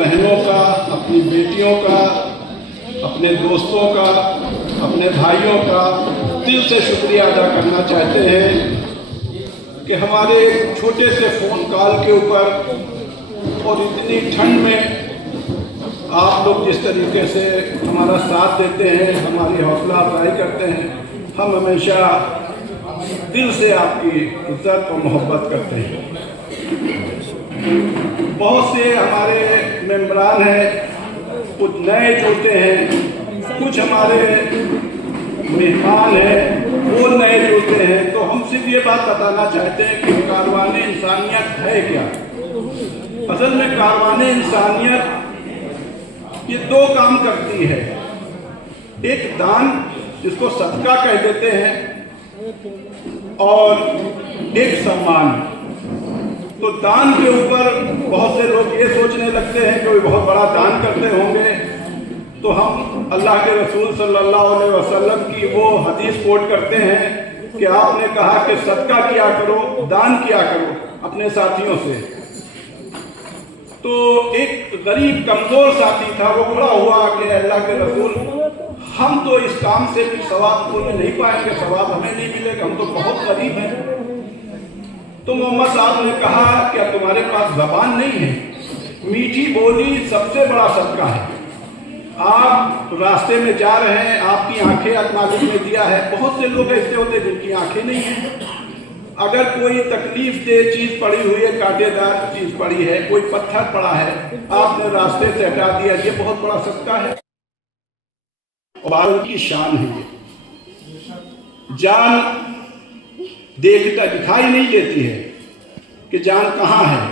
बहनों का, अपनी बेटियों का, अपने दोस्तों का, अपने भाइयों का दिल से शुक्रिया अदा करना चाहते हैं कि हमारे छोटे से फ़ोन कॉल के ऊपर और इतनी ठंड में आप लोग जिस तरीके से हमारा साथ देते हैं, हमारी हौसला अफजाई करते हैं, हम हमेशा दिल से आपकी इज्जत और मोहब्बत करते हैं। बहुत से हमारे मेंबरान हैं, कुछ नए जुड़ते हैं, कुछ हमारे मेहमान हैं वो नए जुड़ते हैं। तो हम सिर्फ ये बात बताना चाहते हैं कि कारवाने इंसानियत है क्या। असल में कारवाने इंसानियत ये दो काम करती है, एक दान जिसको सदका कह देते हैं और एक सम्मान। तो दान के ऊपर बहुत से लोग ये सोचने लगते हैं कि कोई बहुत बड़ा दान करते होंगे, तो हम अल्लाह के रसूल सल्लल्लाहु अलैहि वसल्लम की वो हदीस कोट करते हैं कि आपने कहा कि सदका किया करो, दान किया करो अपने साथियों से। तो एक गरीब कमजोर साथी था, वो खड़ा हुआ कि अल्लाह के रसूल, हम तो इस काम से भी सवाब तुम्हें नहीं पाएंगे, सवाब हमें नहीं मिलेगा, हम तो बहुत गरीब हैं। तो मोहम्मद साहब ने कहा क्या तुम्हारे पास जबान नहीं है? मीठी बोली सबसे बड़ा सदका है। आप रास्ते में जा रहे हैं, आपकी आंखें अल्लाह ने दिया है, बहुत से लोग ऐसे होते हैं जिनकी आंखें नहीं हैं। अगर कोई तकलीफ दे चीज पड़ी हुई है, कांटेदार चीज पड़ी है, कोई पत्थर पड़ा है, आपने रास्ते से हटा दिया, ये बहुत बड़ा सदका है और उनकी शान है। ये जान देखता दिखाई नहीं देती है कि जान कहाँ है,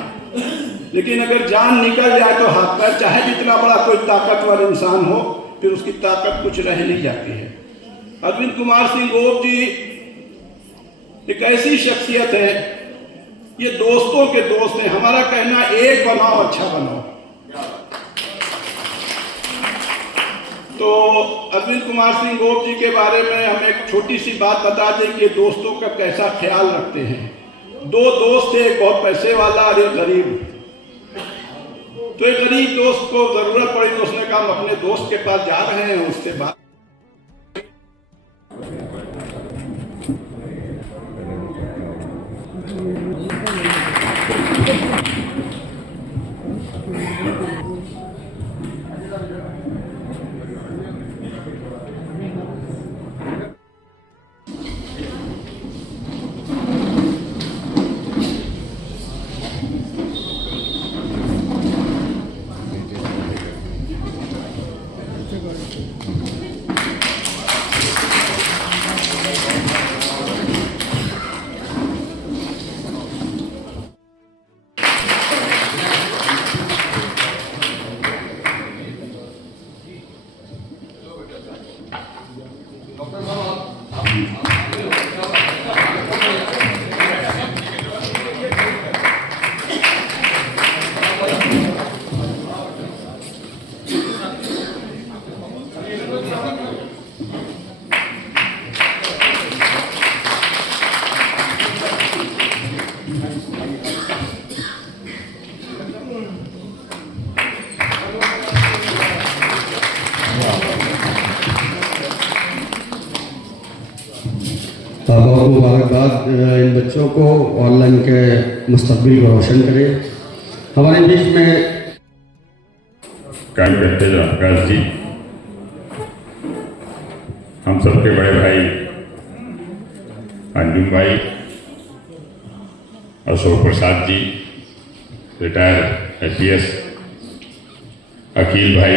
लेकिन अगर जान निकल जाए तो हाथ पैर, चाहे जितना बड़ा कोई ताकतवर इंसान हो, फिर उसकी ताकत कुछ रह नहीं जाती है। अरविंद कुमार सिंह गोप जी एक ऐसी शख्सियत है, ये दोस्तों के दोस्त हैं। हमारा कहना एक बनाओ अच्छा बनाओ। तो अरविंद कुमार सिंह गोप जी के बारे में हम एक छोटी सी बात बता दें कि दोस्तों का कैसा ख्याल रखते हैं। दो दोस्त थे, एक बहुत पैसे वाला और एक गरीब। तो एक गरीब दोस्त को जरूरत पड़ी तो उसने कहा हम अपने दोस्त के पास जा रहे हैं, उससे बात। बहुत मुबारकबाद इन बच्चों को, ऑनलाइन के मुस्तकबिल को रोशन करें। हमारे बीच में काम करते जो आकाश जी, हम सबके बड़े भाई अंजुम भाई, अशोक प्रसाद जी रिटायर IPS, अकील भाई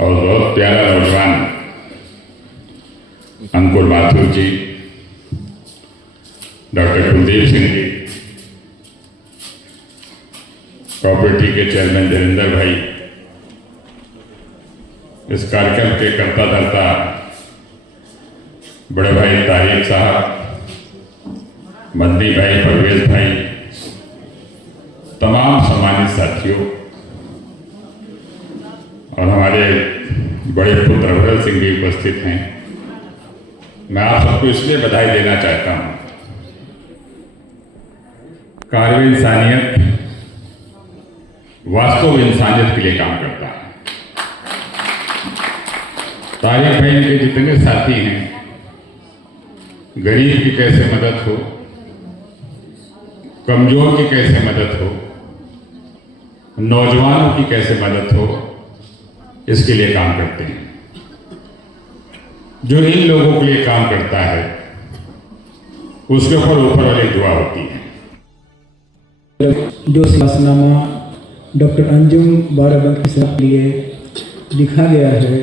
और बहुत प्यारा नौजवान अंकुर माथुर जी, डॉक्टर कुलदीप सिंह जी, कॉपरेटिव के चेयरमैन धीरेन्द्र भाई, इस कार्यक्रम के कर्ता धर्ता बड़े भाई तारिक साहब, मदनी भाई, परवेज भाई, तमाम सम्मानित साथियों और हमारे बड़े पुत्र भरत सिंह भी उपस्थित हैं। मैं आप सबको इसलिए बधाई देना चाहता हूं। कारवां इंसानियत वास्तव इंसानियत के लिए काम करता है। तारिक भाई के जितने साथी हैं, गरीब की कैसे मदद हो, कमजोर की कैसे मदद हो, नौजवानों की कैसे मदद हो, इसके लिए काम करते हैं। जो इन लोगों के लिए काम करता है उसके ऊपर वाली दुआ होती है। जो शासनामा डॉक्टर अंजुम बाराबंकी साहब के लिए लिखा गया है,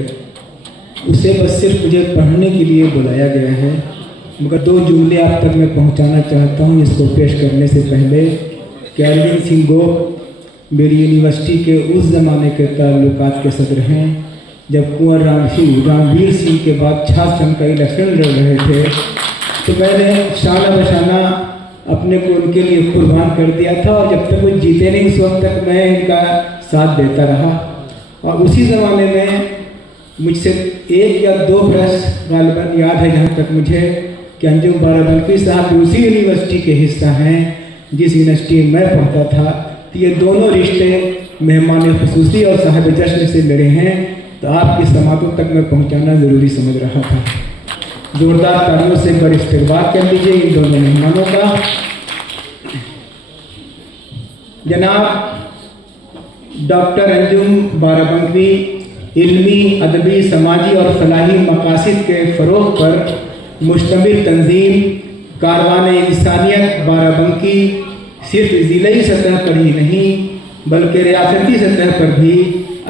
उसे बस सिर्फ मुझे पढ़ने के लिए बुलाया गया है, मगर दो जुमले आप तक मैं पहुंचाना चाहता हूं इसको पेश करने से पहले। कैरविन सिंह गोप मेरी यूनिवर्सिटी के उस ज़माने के ताल्लुकात के सदर हैं जब कुंवर रामवीर सिंह के बाद छाछम का इलेक्शन लड़ रहे थे, तो मैंने शाना बशाना अपने को उनके लिए कुर्बान कर दिया था, और जब तक वो जीते नहीं उस वक्त तक मैं इनका साथ देता रहा। और उसी ज़माने में मुझसे 1 या 2 बरस गालिबन याद है जहाँ तक मुझे, कि अंजुम बाराबंकी साहब उसी यूनिवर्सिटी के हिस्सा हैं जिस यूनिवर्सिटी में मैं पढ़ता था। तो ये दोनों रिश्ते मेहमान खुसूसी और साहिब जश्न से लड़े हैं, तो आपकी समातों तक मैं पहुँचाना ज़रूरी समझ रहा था। जोरदार तालियों से बड़े इस्तकबाल कर लीजिए इन दोनों मेहमानों का। जनाब डॉक्टर अंजुम बाराबंकी इल्मी, अदबी, समाजी और फलाही मकासद के फ़रोग़ पर मुश्तमिल तंजीम कारवान इंसानियत बाराबंकी सिर्फ ज़िलाई सतह पर ही नहीं बल्कि रियासती सतह पर भी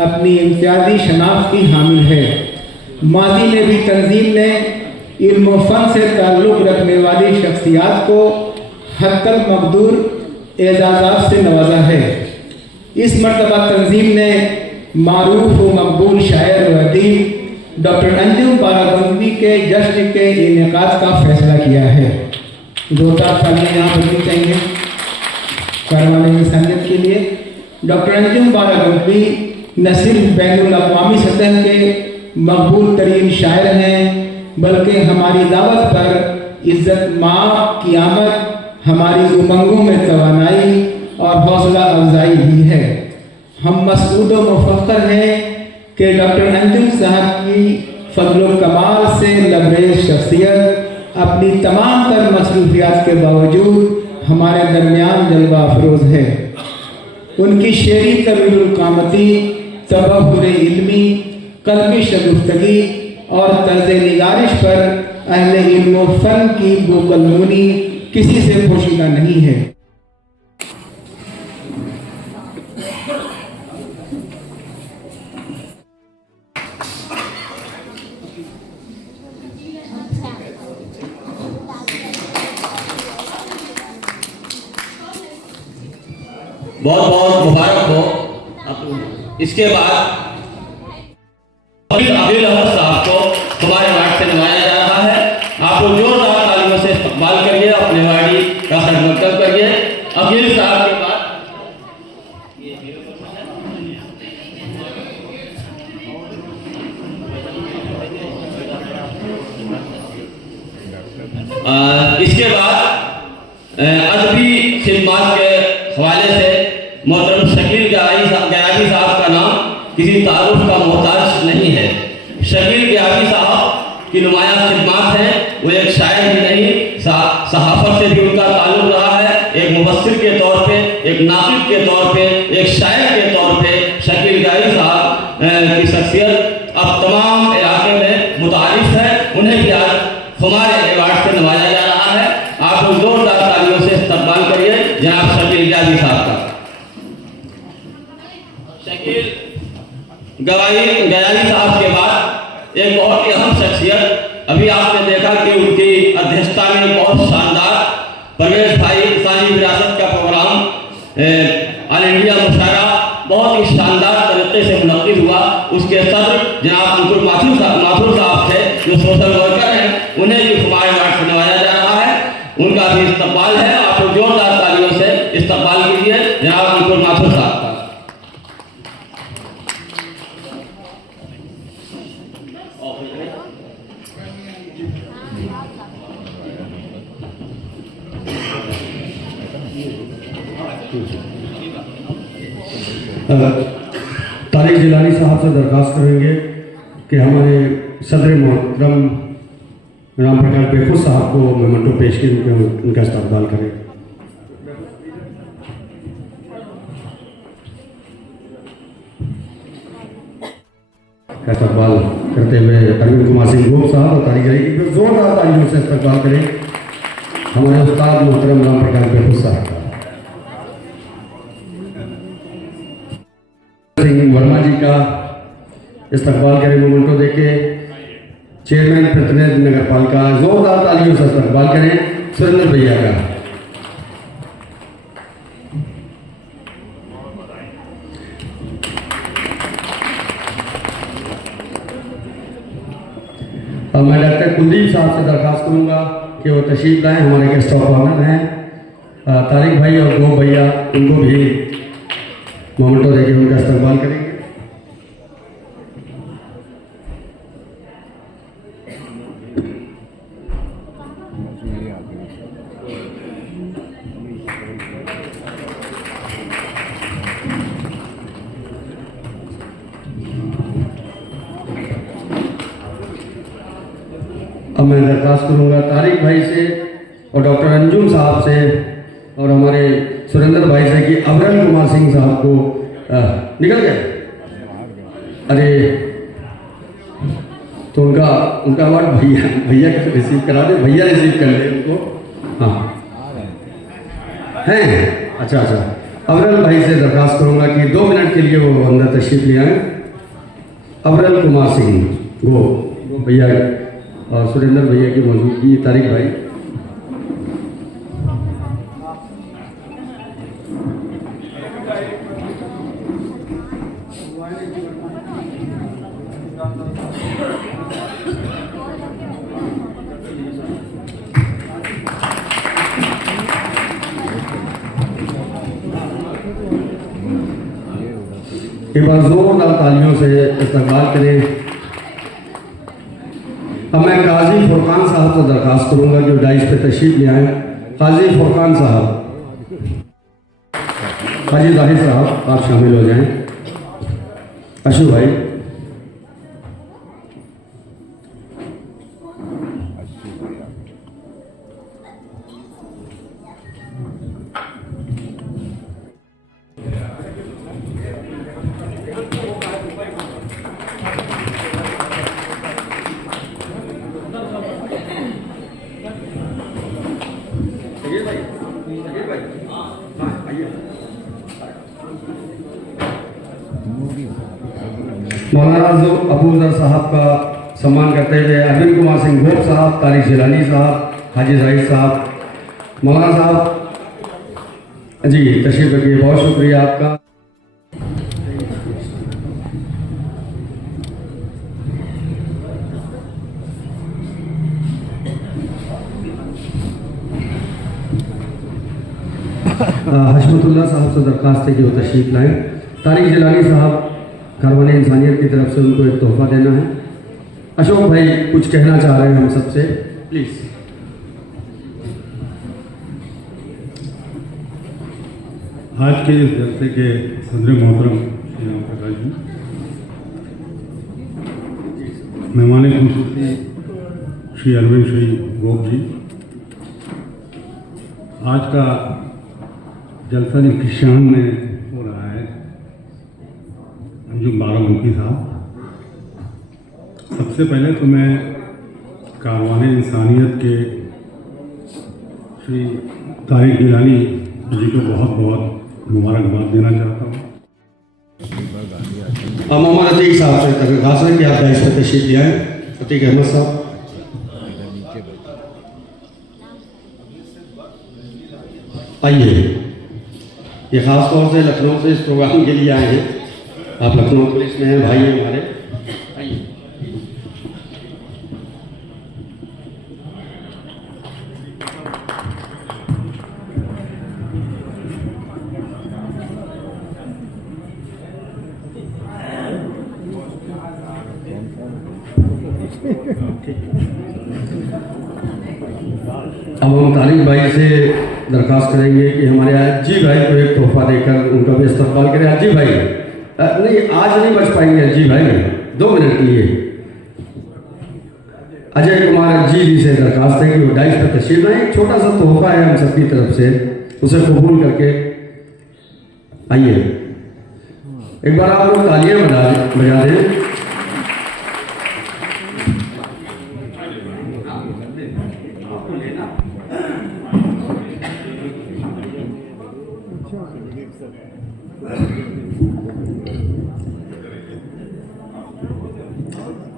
अपनी इम्तियाज़ी शनाख्त की हामिल है। माजी में भी तंजीम ने इल्म व फ़न से ताल्लुक़ रखने वाली शख्सियात को हत्तल मक़दूर एजाज़ात से नवाजा है। इस मरतबा तंजीम ने मारूफ व मकबूल शायर व अदीब डॉक्टर अंजुम बाराबंकी के जश्न के इनेकाद का फैसला किया है। जोरदार तालियां यहाँ बननी चाहिए कारवान इंसानियत के लिए। डॉक्टर अंजुम बाराबंकी न सिर्फ बैनुल अक़वामी सतह के मकबूल तरीन शायर हैं, बल्कि हमारी दावत पर इज़्ज़त माँ की आमद, हमारी उमंगों में तवानाई और हौसला अफजाई भी है। हम मसऊद व मुफ़ख्खर हैं कि डॉक्टर अंजुम साहब की फजल कमाल से लबरेज शख्सियत अपनी तमाम तर मसरूफियात के बावजूद हमारे दरमियान जलवा अफरोज़ है। उनकी शेरी तवीलुल क़ामती, तबहुर इल्मी, कलमी शगुफ्तगी और तर्ज़ निगारिश पर अहले इल्म व फ़न की बोकलमूनी किसी से पोशीदा नहीं है। बहुत बहुत मुबारक हो। इसके बाद अब्दुल अहमद साहब को हमारे वार्ड से नवाया जा रहा है। आप लोग जोरदार तालियों से इस्तकबाल करिए, अपने वार्डी का खिदमत करिए। अब्दुल साहब के बाद इसके बाद अदबी खिदमत के हवाले से मोहतरम शकील गयाबी साहब का नाम किसी तारुफ का मोहताज नहीं है। शकील गयाबी साहब की नुमाया खिदमत है। वो एक शायर ही नहीं, सहाफ़त से भी उनका ताल्लुक़ रहा है। एक मुबस्सिर के तौर पे, एक नाक़िद के तौर पे, एक शायर के तौर पे शकील गयाबी साहब की शख्सियत अब तमाम इलाके में मुतारिफ है। उन्हें भी आज हमारे अवार्ड से नवाजा जा रहा है। आप लोग जोरदार तालियों से इस्तकबाल करिए जनाब शकील गयाबी साहब का। शकील गयाबी साहब के बाद एक बहुत ही अहम शख्सियत, अभी आपने देखा कि उनकी अध्यक्षता में बहुत शानदार परवेज भाई इंसानी विरासत का प्रोग्राम ऑल इंडिया मुशायरा बहुत ही शानदार तरीके से मुनक्किद हुआ। उसके सदर जनाब अंकुर माथुर साहब थे जो सोशल वर्कर हैं, उन्हें भी हमारे वार्ड से नवाजा जा रहा है। उनका भी इस्तकबाल है। आप लोग जोरदार तालियों से इस्तकबाल कीजिए जनाब अंकुर माथुर साहब का। तारिक जिलानी साहब से दरख्वास्त करेंगे कि हमारे सदर मोहतरम राम प्रकाश बेखुद साहब को मेमेंटो पेश के उनका इस्तकबाल करें। का इस्तकबाल करते हुए अरविंद कुमार सिंह गोप साहब और तारिक जिलानी की जोरदार तालियों से इस्तकबाल करें हमारे उस्ताद मोहतरम राम प्रकाश बेखुद साहब का। सिंह वर्मा जी का इस्तकबाल करें मोमेंटो देके। चेयरमैन प्रतिनिधि नगर पालिका जोरदार तालियों से इस्तकबाल करें सुरेंद्र भैया का। अब मैं डॉक्टर कुलदीप साहब से दरख्वास्त करूंगा कि वो तशरीफ लाएं। हमारे गेस्ट ऑफ ऑनर हैं तारिक भाई और गोप भैया, उनको भी मोमेंटो देके उनका इस्तकबाल करेंगे। अब मैं दरख्वास्त करूंगा तारिक भाई से और डॉक्टर अंजुम साहब से और हमारे सुरेंद्र भाई से कि अमरन कुमार सिंह साहब को निकल गए। अरे तो उनका अवार्ड भैया रिसीव करा दे, भैया रिसीव कर ले उनको। हाँ हैं, अच्छा। अमरन भाई से दरख्वास्त करूंगा कि 2 मिनट के लिए वो अंदर तशरीफ ले आए। अमरन कुमार सिंह वो भैया और सुरेंद्र भैया की मौजूदगी तारिक भाई। एक बार जोरदार तालियों से इस्तकबाल करें। अब मैं काजी फुरकान साहब से दरख्वास्त करूंगा जो डाइस पे तशरीफ ले आए। काजी फुरकान साहब, काजी जाहिर साहब आप शामिल हो जाएं। अशु भाई, मौलाना अबूजर साहब का सम्मान करते हुए अरविंद कुमार सिंह गोप साहब, तारिक जिलानी साहब, हाजी जाहिद साहब, मौलाना साहब जी तशरीफ रखिए। बहुत शुक्रिया आपका। हशमतुल्लाह साहब से दरख्वास्त है कि वो तशरीफ लाएँ। तारिक जिलानी साहब कारवाने इंसानियत की तरफ से उनको एक तोहफा देना है। अशोक भाई कुछ कहना चाह रहे हैं हम सबसे, प्लीज। आज के इस जलसे के सदर मोहतरम श्री राम प्रकाश जी, मेहमान खुसूसी श्री अरविंद श्री गोप जी, आज का जलसा जो किशान में हो रहा है अंजुम बाराबंकी साहब, सबसे पहले तो मैं कारवाने इंसानियत के श्री तारिक जिलानी जी को बहुत बहुत मुबारकबाद देना चाहता हूँ। मोहम्मद अतीक साहब से दरख्वास्त है कि आप डाइस पर तशरीफ ले आए। अतीक अहमद साहब, आइए। ये खास तौर से लखनऊ से इस प्रोग्राम के लिए आए हैं। आप लखनऊ पुलिस में हैं, भाई हैं हमारे। आइए। अब हम तारिक भाई से दरख्वास्त करेंगे कि हमारे अज्जी भाई को एक तोहफा देकर उनका भी इस्तकबाल करें। अज्जी भाई नहीं आज नहीं बच पाएंगे जी भाई, 2 मिनट के लिए। अजय कुमार जी से दरखास्त है कि वो डाइस पर तशरीफ लाएं। एक छोटा सा तोहफा है हम सबकी तरफ से, उसे कबूल करके आइए। एक बार आप लोग तालियां बजा दें।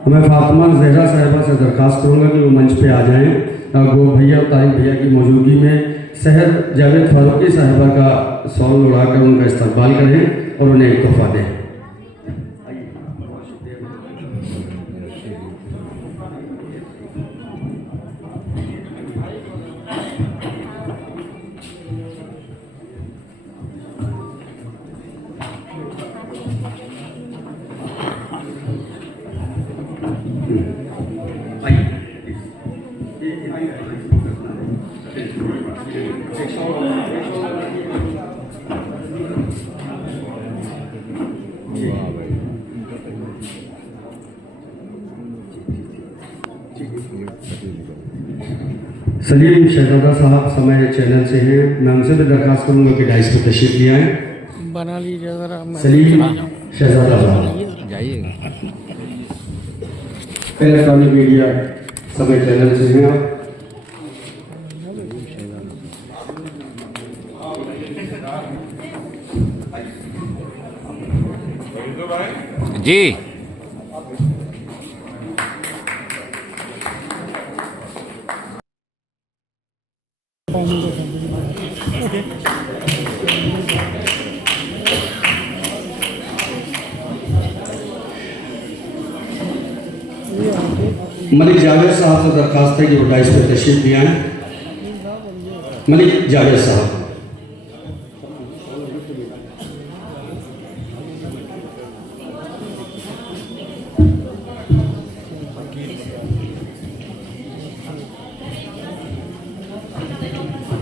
मैं फातिमा जहरा साहिबा से दरखास्त करूँगा कि वो मंच पे आ जाएं। वो भैया तारिक भैया की मौजूदगी में शहर जावेद फारूकी साहिबा का शॉल उड़ाकर उनका इस्तकबाल करें और उन्हें एक तोहफा दें। सलीम शहजादा साहब समय चैनल से हैं, मैं उनसे भी दरखास्त करूंगा कि डाइस पर तशरीफ ले आएं। बना लीजिए जरा। सलीम शहजादा साहब जाइएगा। इलेक्ट्रॉनिक मीडिया समय चैनल से हैं आप। जी मलिक जावेद साहब से दरखास्त है कि वो डाइस पर तशरीफ ले आएं। मलिक जावेद साहब।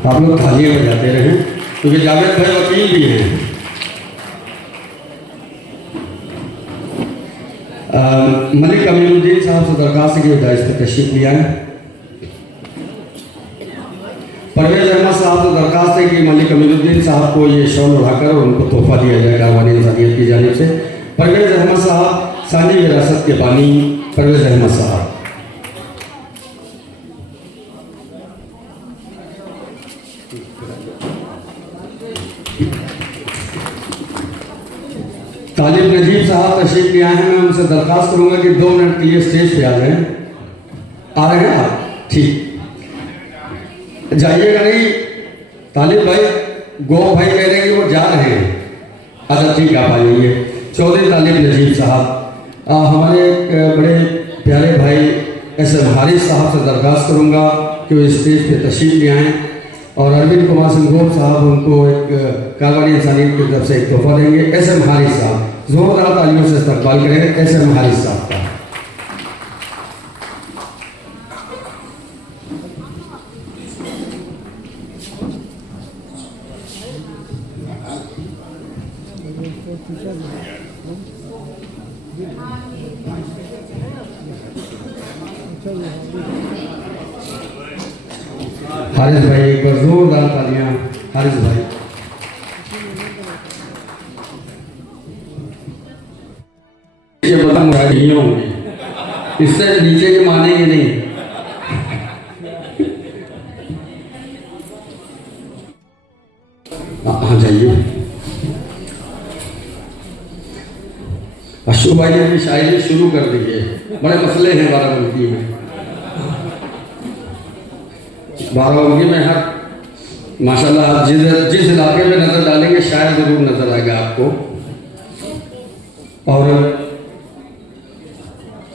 आप लोग तालियां बजाते रहें क्योंकि जावेद भाई वकील भी हैं। मलिक अमीरुद्दीन साहब से दरखास्त है कि डाइस पर तशरीफ ले आएं। परवेज अहमद साहब से दरखास्त है कि मलिक अमीरुद्दीन साहब को ये शॉल उड़ाकर उनको तोहफा दिया जाए कारवानी इंसानियत की जानिब से। परवेज अहमद साहब सानी विरासत के बानी परवेज अहमद साहब। तालिब नजीब साहब तशरीफ ले आए हैं, मैं उनसे दरखास्त करूंगा कि 2 मिनट के लिए स्टेज पे आ जाएं। आ रहे हैं आप? ठीक, जाइएगा नहीं। तालिब भाई गो भाई कह रहे हैं कि वो जा रहे हैं। अच्छा ठीक, आप आ जाइए। चौधरी तालिब नजीब साहब। हमारे एक बड़े प्यारे भाई SM हारिस साहब से दरखास्त करूंगा कि वो स्टेज पे तशरीफ ले आएँ और अरविंद कुमार सिंह गोप साहब उनको एक कारवानी इंसानियत की तरफ से एक तोहफा देंगे। SM हारिस साहब, जोरदार तालियों से इस्तकबाल करें SM हारिस साहब का। हारिस भाई एक बार जोरदार तालियां। हारिस भाई नहीं होंगे, इससे नीचे के मानेंगे नहीं। हाँ जाइए। अशोक भाई ने अपनी शायरी शुरू कर दी है। बड़े मसले हैं बाराबंकी में। बाराबंकी में हर माशाल्लाह जिस इलाके में नजर डालेंगे शायद जरूर नजर आएगा आपको। और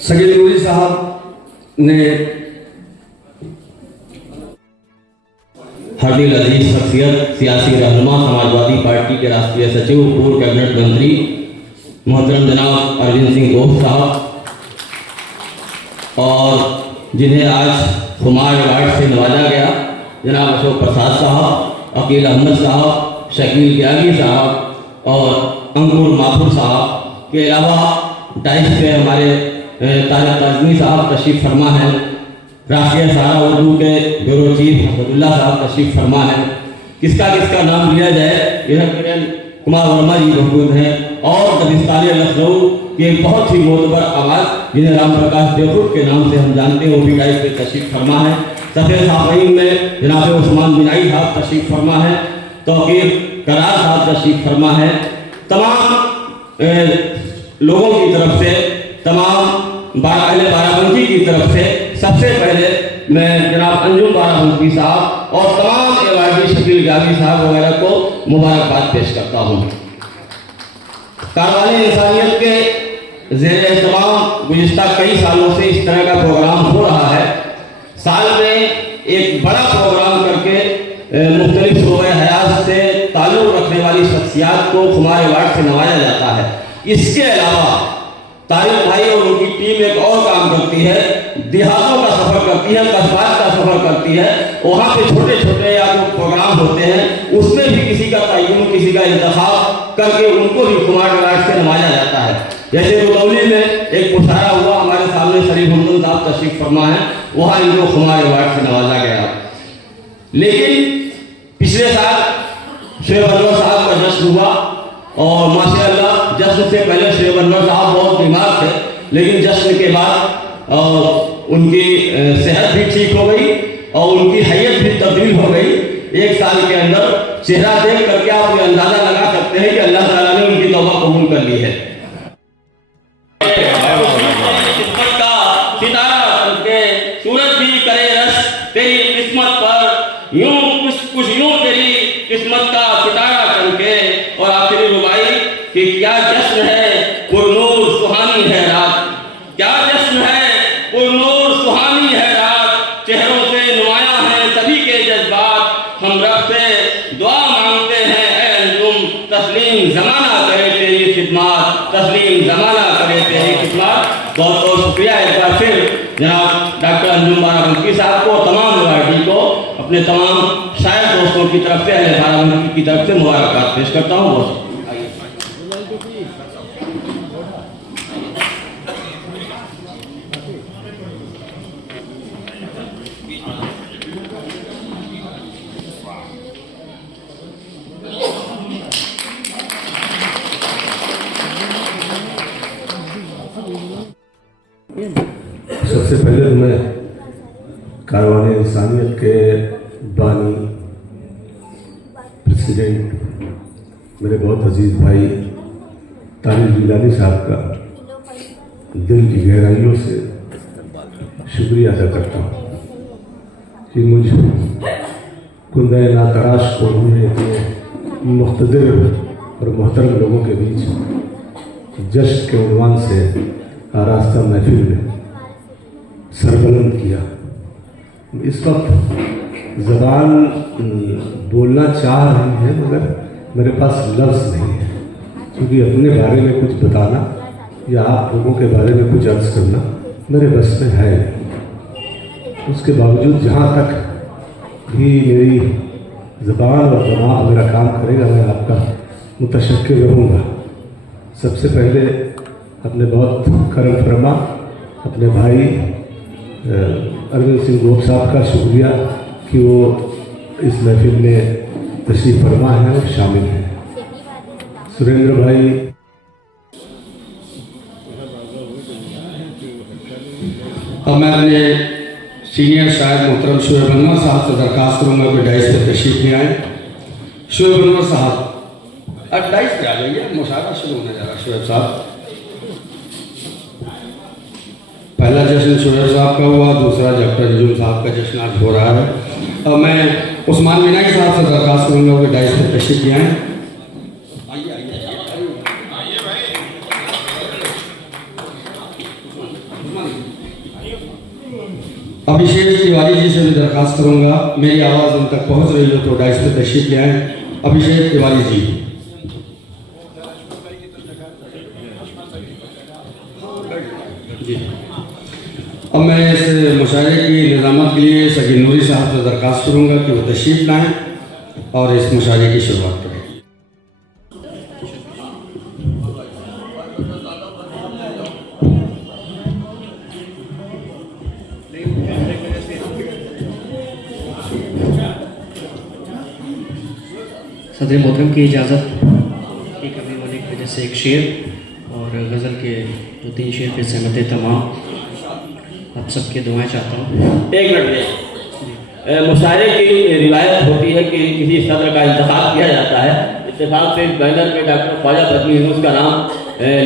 सगीर नूरी साहब ने हरदिल अजीज शख्सियत, सियासी रहनुमा, समाजवादी पार्टी के राष्ट्रीय सचिव, पूर्व कैबिनेट मंत्री मोहतरम जनाब अरविंद सिंह गोप साहब, और जिन्हें आज खुमार अवार्ड से नवाजा गया जनाब अशोक प्रसाद साहब, अकील अहमद साहब, शकील त्यागी साहब और अंकुर माथुर साहब के अलावा डाइस पे हमारे तारिक काज़मी साहब तशरीफ़ फरमा है, राष्ट्रीय सहारा उर्दू के ब्यूरो चीफ हसदुल्ला साहब तशरीफ़ फरमा है। किसका नाम लिया जाए, यह किरण कुमार वर्मा जी मौजूद हैं, और दबिस्तान लखनऊ की एक बहुत ही मोतबर आवाज़ जिन्हें राम प्रकाश देवपुर के नाम से हम जानते हैं, वो भी डाइस पे तशरीफ़ फरमा है। सफ़ेद साफ़ीन में जनाब उस्मान बिनाई साहब तशरीफ़ फरमा है, तौकीर करार साहब तशरीफ़ फरमा है। तमाम लोगों की तरफ से, तमाम बाराबंकी की तरफ से सबसे पहले मैं जनाब अंजुम बाराबंकी साहब और तमाम एवार्डी शकील गावी साहब वगैरह को मुबारकबाद पेश करता हूँ। कारवाने इंसानियत के ज़ेर एहतमाम गुज़िश्ता कई सालों से इस तरह का प्रोग्राम हो रहा है। साल में एक बड़ा प्रोग्राम करके मुख्तलिफ शोबे हयात से ताल्लुक़ रखने वाली शख्सियात को खुमार अवार्ड से नवाजा जाता है। इसके अलावा तारिक भाई और उनकी टीम एक और काम करती है, देहातों का सफ़र करती है, कस्बात का सफ़र करती है। वहाँ पे छोटे छोटे या जो प्रोग्राम होते हैं उसमें भी किसी का तय्युन, किसी का इंतखाब करके उनको भी खुमार अवार्ड से नवाजा जाता है। जैसे रुदौली में एक मुशायरा हुआ, हमारे सामने शरीफ हमदुल साहब तशरीफ़ फरमा है, वहाँ इनको खुमार अवार्ड से नवाजा गया। लेकिन पिछले साल शेख अनवर साहब का जश्न हुआ और माशाअल्लाह जश्न से पहले शेख अनवर साहब बहुत बीमार थे, लेकिन जश्न के बाद उनकी सेहत भी ठीक हो गई और उनकी हैयत भी तब्दील हो गई। एक साल के अंदर चेहरा देख करके आप ये अंदाजा लगा सकते हैं कि अल्लाह ताला ने उनकी तौबा कबूल कर ली है। किस्मत का सितारा चमके, सूरज भी करे रश तेरी किस्मत पर, यूं कुछ यूं तेरी किस्मत का सितारा चमके। और आखिरी रुबाई कि क्या जश्न है पुरनूर सुहानी है रात, क्या जश्न है पुरनूर सुहानी है रात, चेहरों से नुमाया है सभी के जज्बात, हम रब से दुआ मांगते हैं ऐ अंजुम, तस्लीम ज़माना करे तेरी खिदमत, तस्लीम ज़माना करे तेरी खिदमत। बहुत बहुत शुक्रिया एक बार फिर जनाब डॉक्टर अंजुम बाराबंकी साहब को, तमाम अवार्डी को, अपने तमाम शायर दोस्तों की तरफ से, अहले बाराबंकी की तरफ से मुबारकबाद पेश करता हूँ। बहुत सबसे पहले तो मैं कारवाने इंसानियत के बानी प्रेसिडेंट मेरे बहुत अजीज़ भाई तारिक जिलानी साहब का दिल की गहराइयों से शुक्रिया अदा करता हूँ कि मुझ कुंदे नातराश को उन्होंने इतने मुख्तदिर और मोहतरम लोगों के बीच जश्न के उन्वान से आरास्ता महफिल में सरबलंद किया। इस वक्त ज़बान बोलना चाह रही है मगर मेरे पास लफ्ज़ नहीं है, क्योंकि अपने बारे में कुछ बताना या आप लोगों के बारे में कुछ अर्ज़ करना मेरे बस में है नहीं। उसके बावजूद जहाँ तक भी मेरी ज़बान और दिमाग मेरा काम करेगा मैं आपका मुतशक्किर रहूँगा। सबसे पहले अपने बहुत करम फरमा अपने भाई अरविंद सिंह गोप साहब का शुक्रिया कि वो इस महफिल में तशरीफ़ फरमा है और शामिल हैं। सुरेंद्र भाई, अब मैं अपने सीनियर शायर मोहतरम शोएब अनवर साहब से दरख्वास्त करूँगा कि डाइस पर तशरीफ़ ले आए। शोएब अनवर साहब अब डाइस पे आ जाइए, मुशायरा शुरू होने जा रहा है। शोएब साहब, पहला जश्न शोएब साहब का हुआ, दूसरा डॉक्टर अंजुम साहब का जश्न आज हो रहा है। अब मैं उस्मान बिनाई साहब से दरख्वास्त करूँगा कि डाइस पर तशरीफ़ ले आएँ। अभिषेक तिवारी जी से भी दरख्वास्त करूँगा, मेरी आवाज़ उन तक पहुँच रही हो तो डाइस पर तशरीफ़ ले आएँ। अभिषेक तिवारी जी। जी, अब मैं इस मुशायरे की निज़ामत के लिए सकीन नूरी साहब से दरख्वास्त करूँगा कि वो तशरीफ़ लाएँ और इस मुशायरे की शुरुआत करें। सदर मोहतरम की इजाज़त की कमी होने की वजह से एक शेर और गज़ल के 2-3 शेर पे सहमत तमाम आप सबके दुआएं चाहता हूँ। एक मिनट में मुशायरे की रिवायत होती है कि किसी सदर का इंतखाब किया जाता है। इत्तेफाक से इस बैनर पे डॉक्टर ख्वाजा बदनी यूनुस का नाम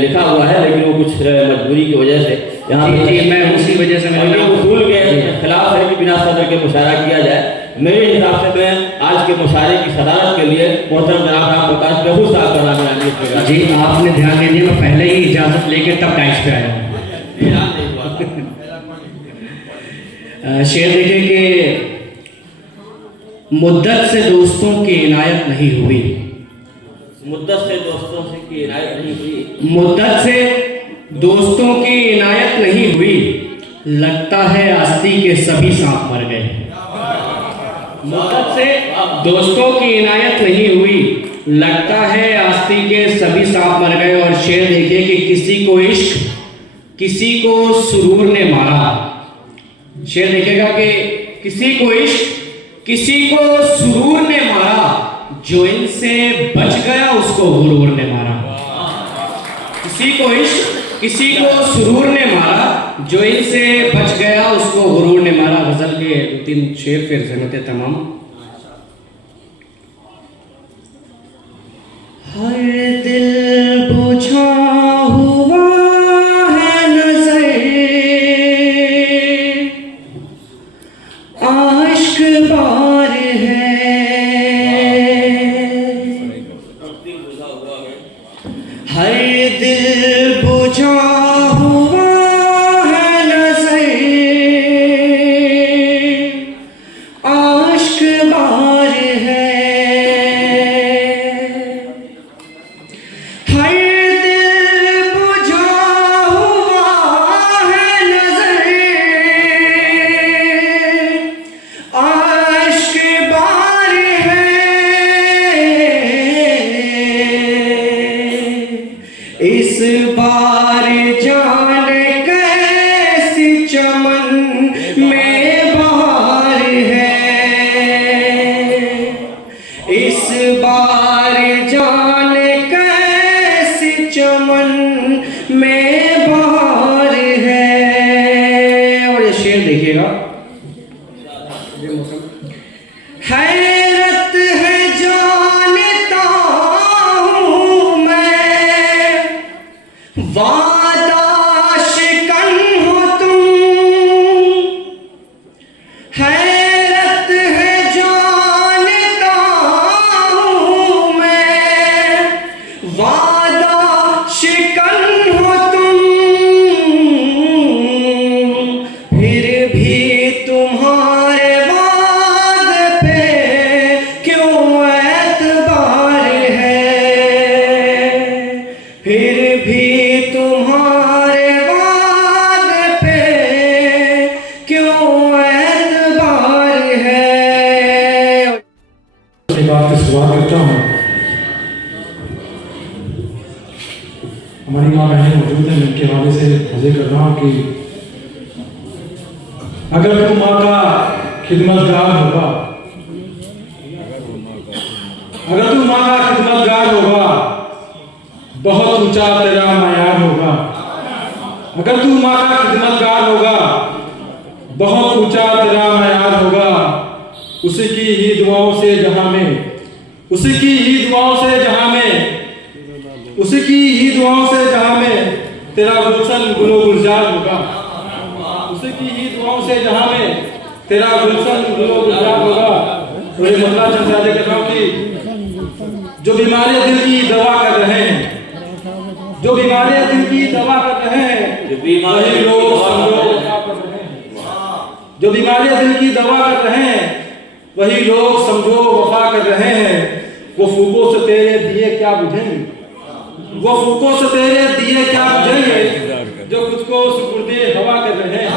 लिखा हुआ है, लेकिन वो कुछ मजबूरी की वजह से यहाँ जी मैं उसी वजह से मैंने उसूल के खिलाफ है कि बिना सदर के मुशायरा किया जाए। मेरे हिसाब से मैं आज के मुशायरे की सदारत के लिए मोहतरम जनाब खान प्रकाश महबूब साहब का नाम यानी किया। जी आपने ध्यान दे दिया, मैं पहले ही इजाज़त लेकर तब टाइस पे आया हूँ। शेर देखे कि मुद्दत से दोस्तों की इनायत नहीं हुई, मुद्दत से दोस्तों से की इनायत नहीं हुई, मुद्दत से दोस्तों की इनायत नहीं हुई, लगता है आस्ती के सभी सांप मर गए। मुद्दत से दोस्तों की इनायत नहीं हुई, लगता है आस्ती के सभी सांप मर गए। और शेर देखिए कि किसी को इश्क किसी को सुरूर ने मारा। शेर देखेगा कि किसी को इश्क किसी को सुरूर ने मारा, जो इनसे बच गया उसको गुरूर ने मारा। किसी को इश्क किसी को सुरूर ने मारा, जो इनसे बच गया उसको गुरूर ने मारा। गजल के 2-3 शेर फिर ज़हमत तमाम। हर दिल बुझा हुआ है नजर आश्क बार है, हर दिल बुझा हुआ है नजर आश्क बार है, हर दिल बुझा हुआ है नजर आश्क बार है। इस बार जान कैसी चमन में बहार है, इस बार जान कैसी चमन में बहार है। और ये शेर देखिएगा, हैरत है जानता हूँ मैं वादा शिकन हो तुम, हैरत है जानता हूँ मैं वादा शिकन हो तुम, फिर भी तुम्हारे वादे पे क्यों एतबार है, फिर भी तुम्हारे वादे पे क्यों एतबार है। अपनी बात की शुरुआत करता हूँ। हमारी माँ बहनें मौजूद हैं, उनके हवाले से वजह कर रहा हूँ कि अगर तू माँ का खिदमतगार होगा, अगर तू माँ का खिदमतगार होगा, बहुत ऊंचा तेरा मयार होगा। अगर तू माँ का खिदमतगार होगा, बहुत ऊंचा तेरा मयार होगा। उसी की ही दुआओं से जहां में, उसी की ही दुआओं से जहां में, उसी की ही दुआओं से जहां में तेरा गुलशन गुलो गुलजार होगा। उसी की ही दुआओं से जहां में तेरा गुलशन गुलो गुलजार होगा। तो ये मतलब चंद कर रहा हूँ कि जो बीमारियां दिल की दवा कर रहे हैं, जो बीमारियां दिल की दवा कर रहे हैं, वही लोग समझो वफा कर रहे हैं। जो बीमारियां दिल की दवा कर रहे हैं, वही लोग समझो वफा कर रहे हैं। वो फूकों से तेरे दिए क्या बुझेंगे, वो फूकों से तेरे दिए क्या बुझेंगे, जो खुद को सुपुर्दे हवा कर रहे हैं।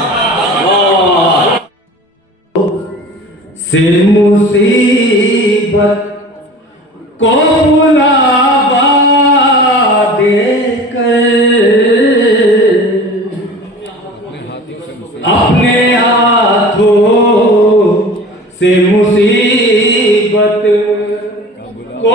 से मुसीबत को बुलावा देकर अपने हाथों से मुसीबत को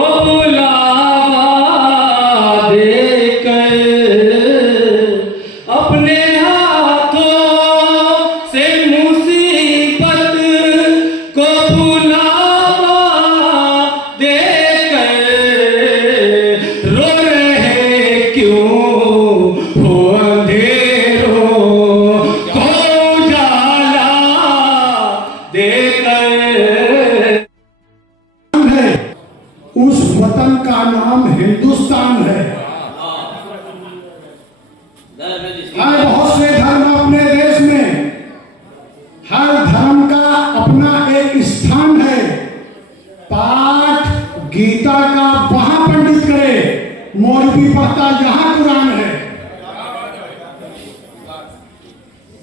पढ़ता जहां कुरान है।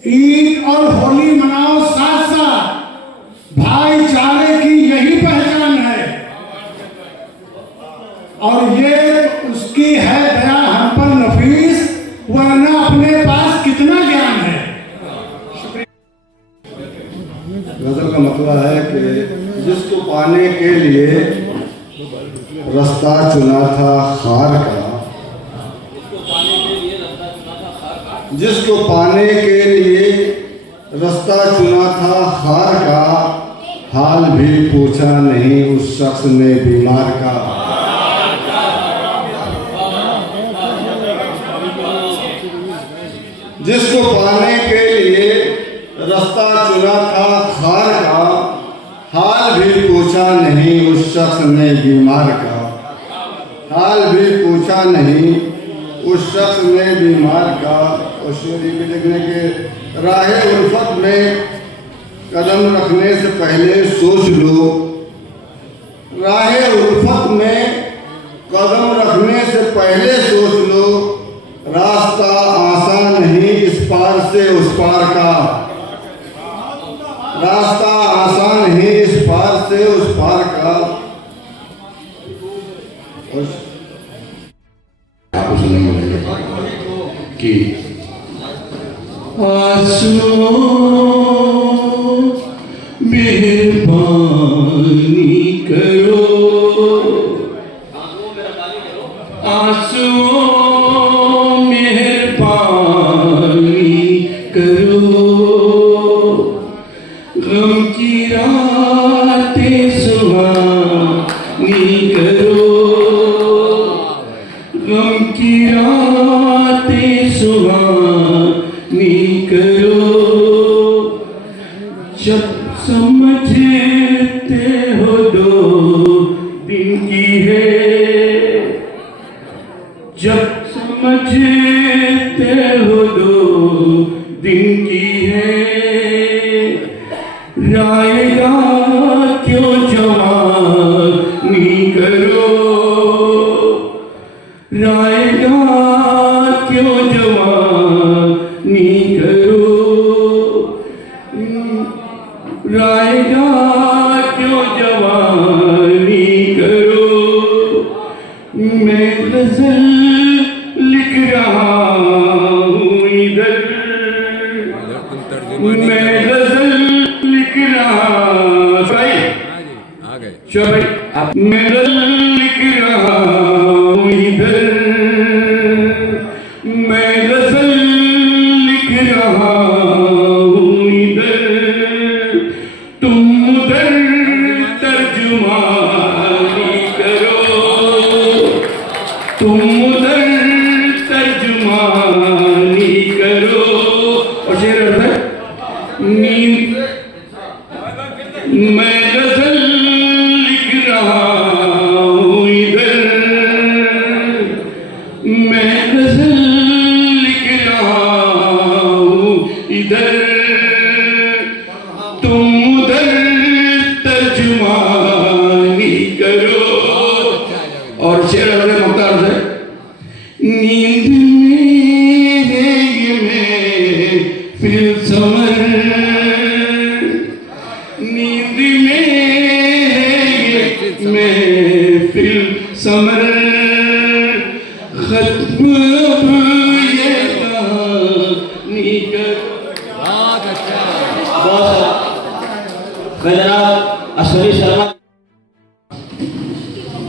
ईद और होली मनाओ साथ साथ, भाईचारे की यही पहचान है। और ये उसकी है दया हम पर नफीस, वरना अपने पास कितना ज्ञान है। गज़ल का मतलब है कि जिसको पाने के लिए रास्ता चुना था खार का, जिसको पाने के लिए रास्ता चुना था खार का, हाल भी पूछा नहीं उस शख्स ने बीमार का। जिसको पाने के लिए रास्ता चुना था खार का, हाल भी पूछा नहीं उस शख्स ने बीमार का। हाल भी पूछा नहीं उस शख्स ने बीमार का। और शेरी में लिखने के राहे उल्फत में कदम रखने से पहले सोच लो। राहे उल्फत में कदम रखने से पहले सोच लो, रास्ता आसान नहीं इस पार से उस पार का। रास्ता आसान नहीं इस पार से उस पार का। आपको सुनेंगे कि आंसू मेहरबानी करो, आंसू मेहरबानी करो, गम की रातें सुहानी करो, गम की रातें सुहानी करो। जब समझते हो दो दिन की है, जब समझते हो दो दिन की है, रायगा क्यों जवानी करो, रायगा क्यों जवानी करो, रायगा क्यों जवानी करो। मैं गजल लिख रहा हूँ इधर, मैं गजल लिख रहा मैं गजल लिख रहा हूँ इधर, मैं गजल लिख रहा हूँ इधर, तुम उधर तर्जुमानी करो, तुम उधर तर्जुमानी करो। और शेर अर्थ है नींद, मैं गजल लिख रहा हूँ इधर, मैं गजल लिख रहा हूँ इधर, तुम उधर तर्जुमानी करो। और शेर अर्थ है मुख्तार से, नींद में है ये महफिल समर, नींद में है ये महफिल समर, खत्म अब ये कहानी करो। मैं जनाब अश्वनी शर्मा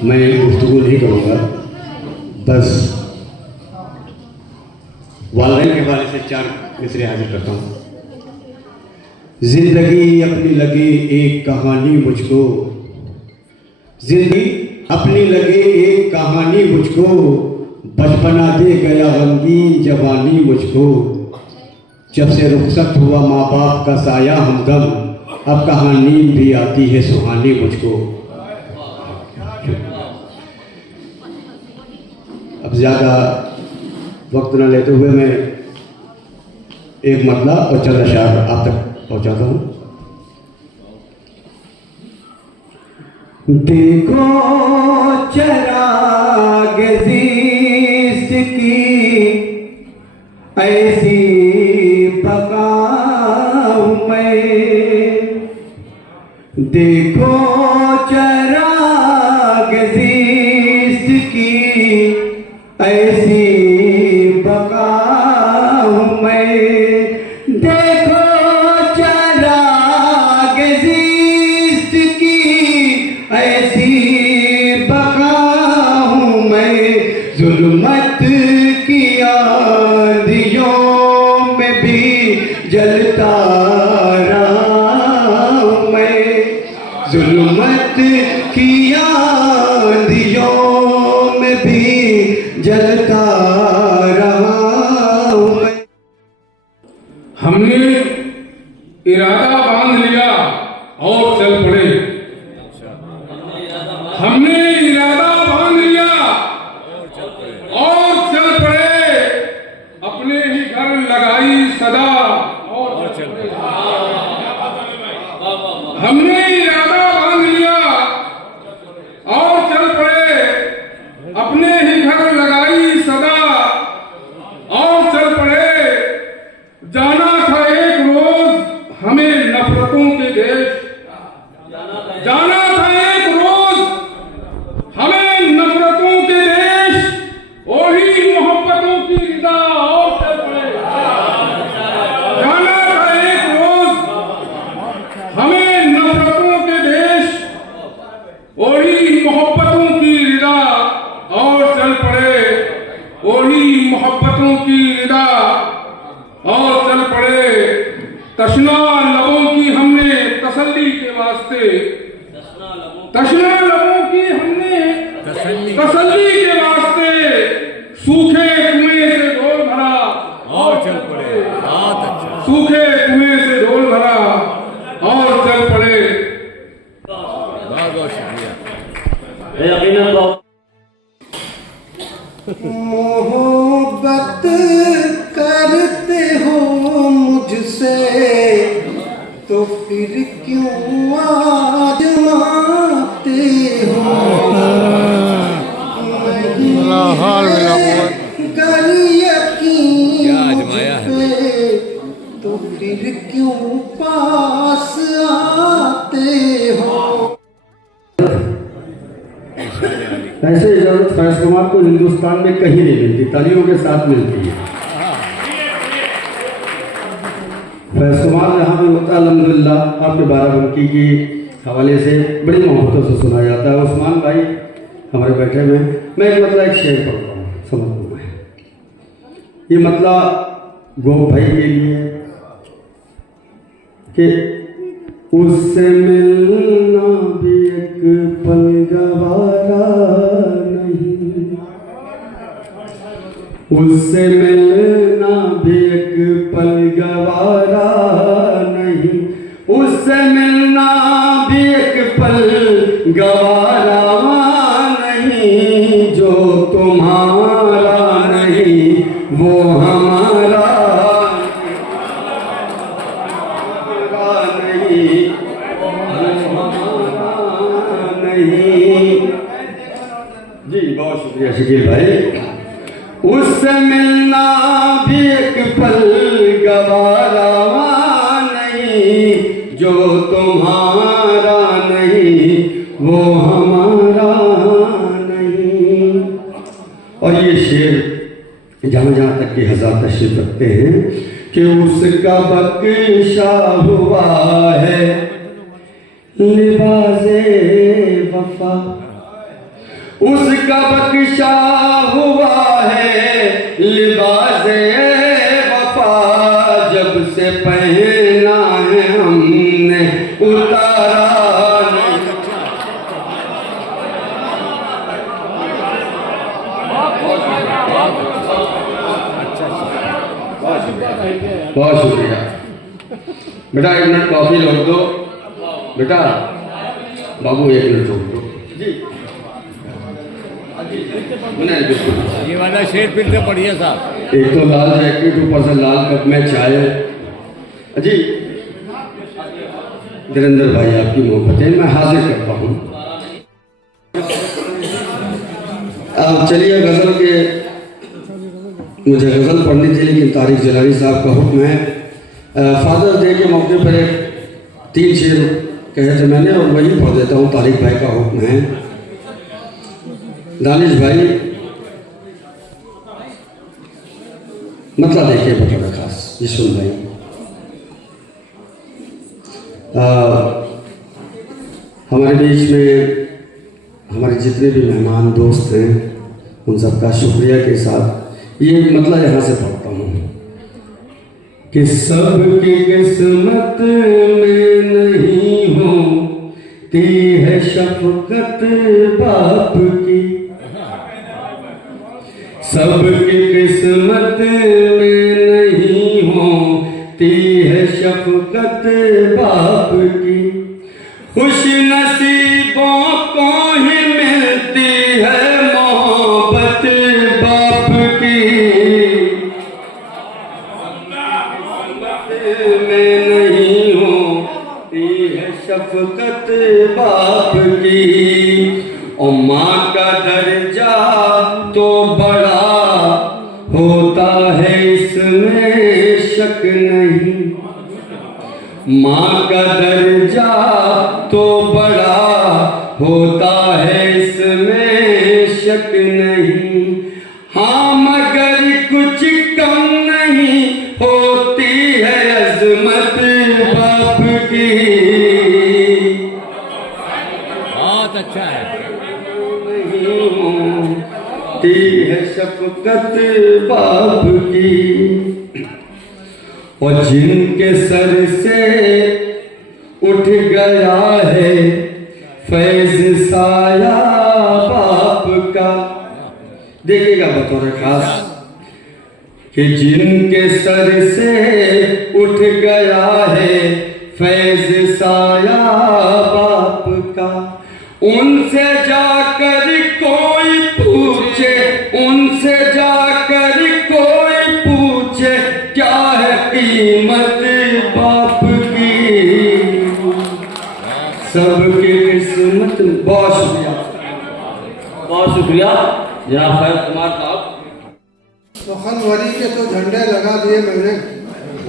मैं गुफ्तगू नहीं करूँगा, बस वालदैन के बारे से 4 मिसरे हाजिर करता हूँ। जिंदगी अपनी लगे एक कहानी मुझको, जिंदगी अपनी लगे एक कहानी मुझको, बचपना दे गया गमगीन जवानी मुझको। जब से रुखसत हुआ माँ बाप का साया हमदम, अब कहाँ नींद भी आती है सुहानी मुझको। अब ज़्यादा वक्त न लेते हुए मैं एक मतला और चंद अशार आप तक पहुंचाता हूँ। देखो चराग ज़ीस्त की ऐसी बका हूं मैं। देखो चराग ज़िस्त की ऐसी बका हूं मैं। देखो चराग ज़िस्त की ऐसी बका हूं मैं। जुल्मत की आंधियों में भी जलता रहा हूं मैं। जुल्मत की आंधियों में भी जलता रहा हूं मैं। हमने इरादा बांध लिया और चल पड़े। हमने इरादा बांध लिया और चल पड़े। अपने ही घर लगाई सदा और चल पड़े। हमने इरादा बांध लिया और चल पड़े। अपने ही घर लगाई सदा और चल पड़े। जाना था एक रोज हमें नफरतों के देश। जाना था एक रोज हमें नफरतों के देश। वही मोहब्बतों की रिदा और चल पड़े। जाना था एक रोज हमें नफरतों के देश। वही मोहब्बतों की रिदा और चल पड़े। वही मोहब्बतों की रिदा और चल पड़े। तशना लबों की हमने तसल्ली के वास्ते। तशना लबों की हमने तसल्ली के वास्ते सूखे कुएं से ढोल भरा और चल पड़े। बहुत अच्छा। सूखे कुएं से ढोल भरा और चल पड़े। बहुत बहुत शुक्रिया। मोहब्बत करते हो मुझसे तो फिर क्यों आजमाते हो। कर यकीन पे तो फिर क्यों पास आते हो। ऐसे इजाजत फैज कुमार को हिंदुस्तान में कहीं नहीं मिलती, तालियों के साथ मिलती है। फैज कुमार जहाँ पे होता है अल्हम्दुलिल्लाह आपके बाराबंकी की हवाले से बड़ी मोहब्बतों से सुना जाता है। उस्मान भाई हमारे बैठे हुए हैं। मैं एक मतलब एक शेर पढ़ता हूँ, समझ लो। मैं ये मतलब गोप भाई के लिए कि उससे मिलना भी एक पल गवारा नहीं। उससे मिलना भी एक पल गवारा नहीं। उससे मिलना भी एक पल गवारा नहीं। जो तुम्हारा नहीं वो हमारा नहीं। जी बहुत शुक्रिया शकील भाई। उससे मिलना भी एक पल गवारा नहीं। जो तुम्हारा नहीं वो हमारा नहीं। और ये शेर जहाँ जहाँ तक कि हज़ार तशरीफ रखते हैं कि उसका बख्शा हुआ है लिबाज़े वफा। उसका बख्शा हुआ है लिबाज़े वफा। जब से पहना है हमने उतारा नहीं। बहुत शुक्रिया बेटा। 1 मिनट कॉफी रोक दो बेटा। बाबू 1 मिनट रोक दो जी। नहीं बिल्कुल ये वाला शेर फिर से पढ़िए साहब। एक तो लाल जैकेट ऊपर से लाल कप में चाय। जी धीरेन्द्र भाई आपकी मोहब्बतें मैं हाजिर करता हूँ। अब चलिए गजल के मुझे गज़ल पढ़नी थी, लेकिन तारिक जिलानी साहब का हुक्म है। फादर्स डे के मौके पर 3 शेर कहे थे मैंने, और वही पढ़ देता हूँ। तारिक भाई का हुक्म है। दानिश भाई मतलब देखिए बता खास यशवंत भाई, हमारे बीच में हमारे जितने भी मेहमान दोस्त हैं उन सबका शुक्रिया के साथ ये मतलब यहाँ से पढ़ता हूँ कि सबकी किस्मत में नहीं होती है शफकत बाप की, सबकी किस्मत में नहीं होती है शफकत बाप की, खुश नसीबों को ही मिलती है मोहब्बत बाप की, में नहीं होती है शफकत बाप की, और माँ का दर्जा तो बड़ा होता है इसमें शक नहीं, माँ का दर्जा तो बड़ा होता है इसमें शक नहीं, हाँ मगर कुछ कम नहीं होती है अजमत बाप की, बहुत अच्छा है। नहीं होती है शफकत बाप की, और जिनके सर से उठ गया है फैज साया बाप का, देखिएगा बतौर खास कि जिनके सर से उठ गया है फैज साया बाप का, उनसे जाकर कोई पूछे, उनसे जाकर कोई पूछे क्या है कीमत बाप की, सबकी किस्मत। बहुत शुक्रिया, बहुत शुक्रिया जनाब फैज कुमार साहब। तो जनवरी के तो झंडे लगा दिए मैंने,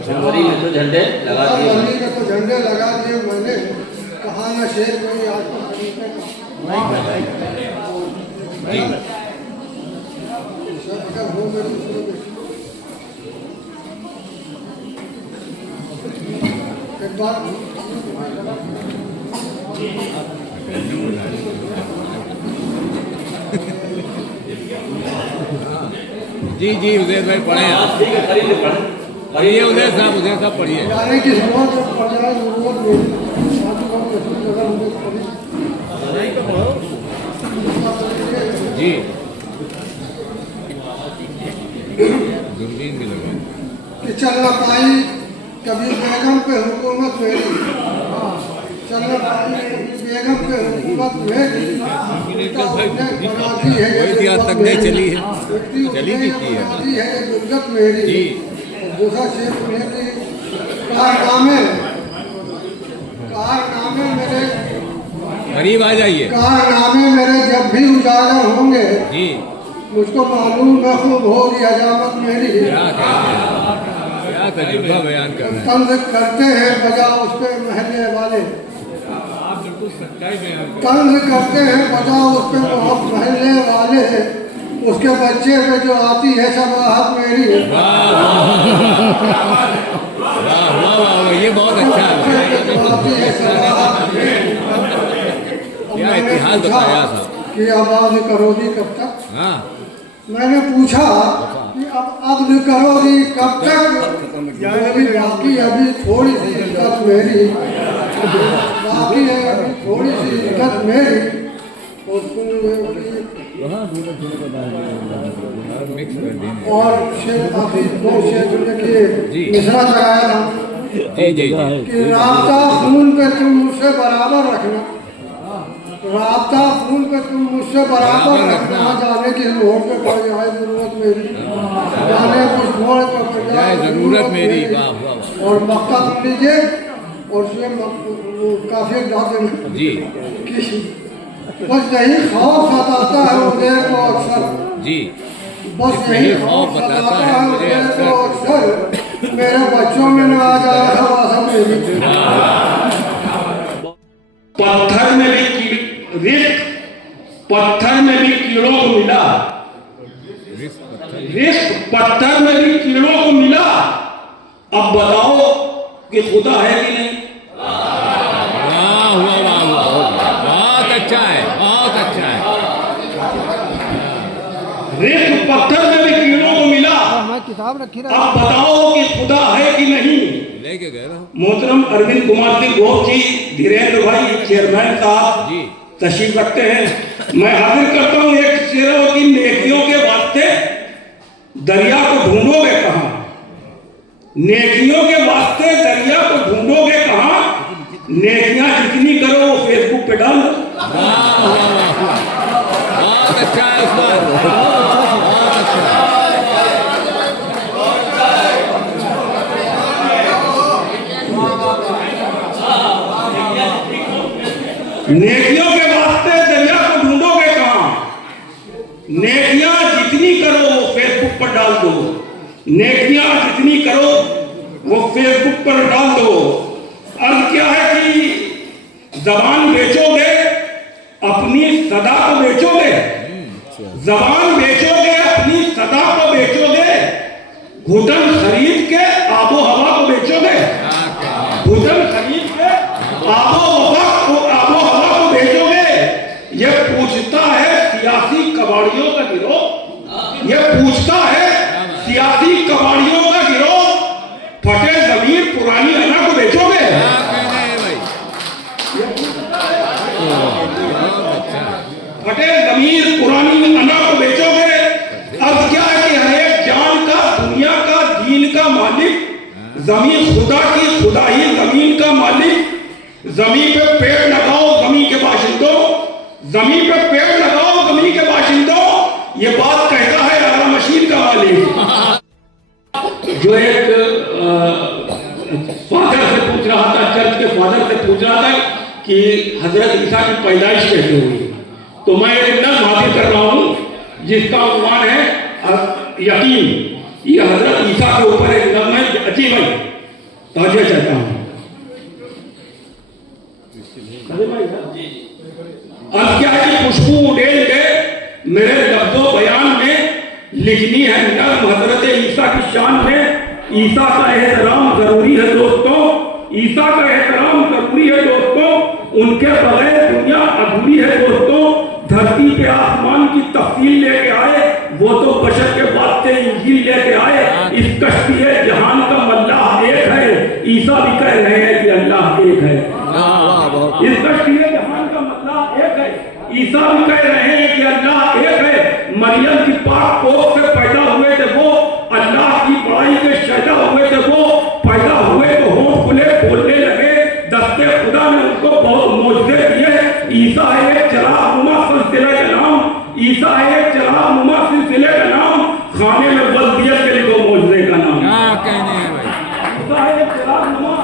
जनवरी में तो झंडे लगा दिए, जनवरी के तो झंडे लगा दिए मैंने, कहा न शेर कोई आज एक बार जी जी उदय भाई पढ़े आप, पढ़िए उदय साहब पढ़िए। यानी कि जरूरत पड़ जाए जरूरत नहीं, जी दूरबीन भी लगे कि चल न पाई कभी बेगम पे हुकूमत मेरी, चल न पाई बेगम पे हुकूमत मेरी, कोई दिया तक नहीं चली है, चली भी की है दुर्गत मेरी। दूसरा शेर मेरे कारनामे मेरे, करीब आ जाइए। कारनामे मेरे जब भी उजागर होंगे जी, मुझको मालूम न खूब होगी हजामत मेरी। क्या तजुर्बा बयान कर रहे हैं। तंज करते हैं बजा उस पे महल्ले वाले, आप बिल्कुल सच्चाई बयान कर तंज करते हैं बजा उस पे महल्ले वाले, उसके बच्चे पे जो आती है शबाहत मेरी। वाह वाह वाह, ये बहुत अच्छा है। क्या इतिहास बताया साहब कि अब अब्द करोगी कब तक। हाँ, मैंने पूछा कि अब अब्द करोगी कब तक, बोली बाकी अभी थोड़ी सी इज्जत मेरी, बाकी है अभी थोड़ी सी इज्जत मेरी। और शेर अभी 2 शेर लिखिए, मिसरा लगाया था जी कि राब्ता खून पे तुम मुझसे बराबर रखना, राब्ता खून पे तुम मुझसे बराबर रखना, जाने की मोड़ पे पड़ जाए जरूरत मेरी, जाने कुछ मोड़ पे पड़ जाए जरूरत मेरी। वाह वाह और मक्का सुन लीजिए, और शेर काफी डाल जी बस यही खौफ सताता है उदय को अक्सर, जी, बस यही खौफ सताता है मुझे तो अक्सर मेरे बच्चों में ना आ जाए हवा मेरी। पत्थर में भी रिस्क, पत्थर में भी कीड़ों को मिला, रिस्क पत्थर में भी कीड़ों को मिला। अब बताओ कि खुदा है कि नहीं? वाह वाह वाह वाह, बहुत अच्छा है, बहुत अच्छा है। रिस्क पत्थर में भी कीड़ों को मिला। किताब रखी अब बताओ कि खुदा है कि नहीं? लेके गए मोहतरम अरविंद कुमार सिंह घोष जी, धीरेन्द्र भाई चेयरमैन साहब जी तशरीफ रखते हैं। मैं हाजिर करता हूँ एक शेरों की नेकियों के वास्ते दरिया को ढूंढोगे कहाँ? नेकियों के वास्ते दरिया को ढूंढोगे कहाँ? नेकियां जितनी करो वो फेसबुक पे डाल दो। बहुत अच्छा है उस्मान, बहुत अच्छा है। नेकियों के वास्ते दरिया को ढूंढोगे कहाँ? नेकियां जितनी करो वो फेसबुक पर डाल दो। नेकियां जितनी करो वो फेसबुक पर डाल दो। अर्थ क्या है कि जबान बेचोगे, अपनी सदा को बेचोगे। जबान बेचोगे, अपनी सदा को बेचोगे। घुटन खरीद के आबो हवा को बेचोगे। घुटन खरीद के आबो हवा को बेचोगे। ये पूछता है सियासी कबाड़ियों का गिरोह, ये पूछता है सियासी कबाड़ियों का गिरोह, फटे जमीन पुरानी अना को बेचोगे। फटे जमीन पुरानी अना को बेचोगे। अब क्या है कि हर एक जान का, दुनिया का, दीन का मालिक जमीन खुदा की, खुदा ही जमीन का मालिक। जमीन पे पेड़ लगाओ जमीन के बाशिंदों, जमीन पे पेड़ लगाओ जमीन के बाशिंदों। ये बात कहता है आरा मशीन का मालिक। जो एक फादर से पूछ रहा था, चर्च के फादर से पूछ रहा था कि हजरत ईसा की पैदाइश कैसे हुई, तो मैं एक नज़्म हाजिर कर रहा हूँ जिसका उन्वान है यकीन। ये हजरत ईसा के ऊपर एक नज़्म है, अच्छी भाई ताजिया चाहता हूँ। अब क्या है कि खुशबू उड़ेल के मेरे लफ्जों बयान में लिखनी है नज़्म हजरत ईसा की शान में। ईसा का एहतराम जरूरी है दोस्तों, ईसा का एहतराम जरूरी है दोस्तों। उनके बगैर दुनिया अधूरी है दोस्तों। धरती पे आसमान की तफसील लेके आए, वो तो बशर के वास्ते इंजील लेके आए। इस कश्ती जहान का मल्लाह एक है, ईसा भी कह रहे हैं कि अल्लाह एक है। इस कश्ती जहान का मल्लाह एक है, ईसा भी कह रहे हैं कि अल्लाह एक है। मरियम की पाक कोख से पैदा हुए थे वो, अल्लाह की बड़ाई के शैदा हुए थे वो। पैदा हुए तो होंठ खुले बोलने लगे, दस्ते खुदा ने उनको बहुत मोजज़े दिए। ईसा है एक चिराग नुमा सिलसिले का नाम, ईसा है एक चिराग नुमा सिलसिले का नाम। खाने में बल्दियत के लिखो मोजज़े का नाम। ईसा है एक चिराग नुमा,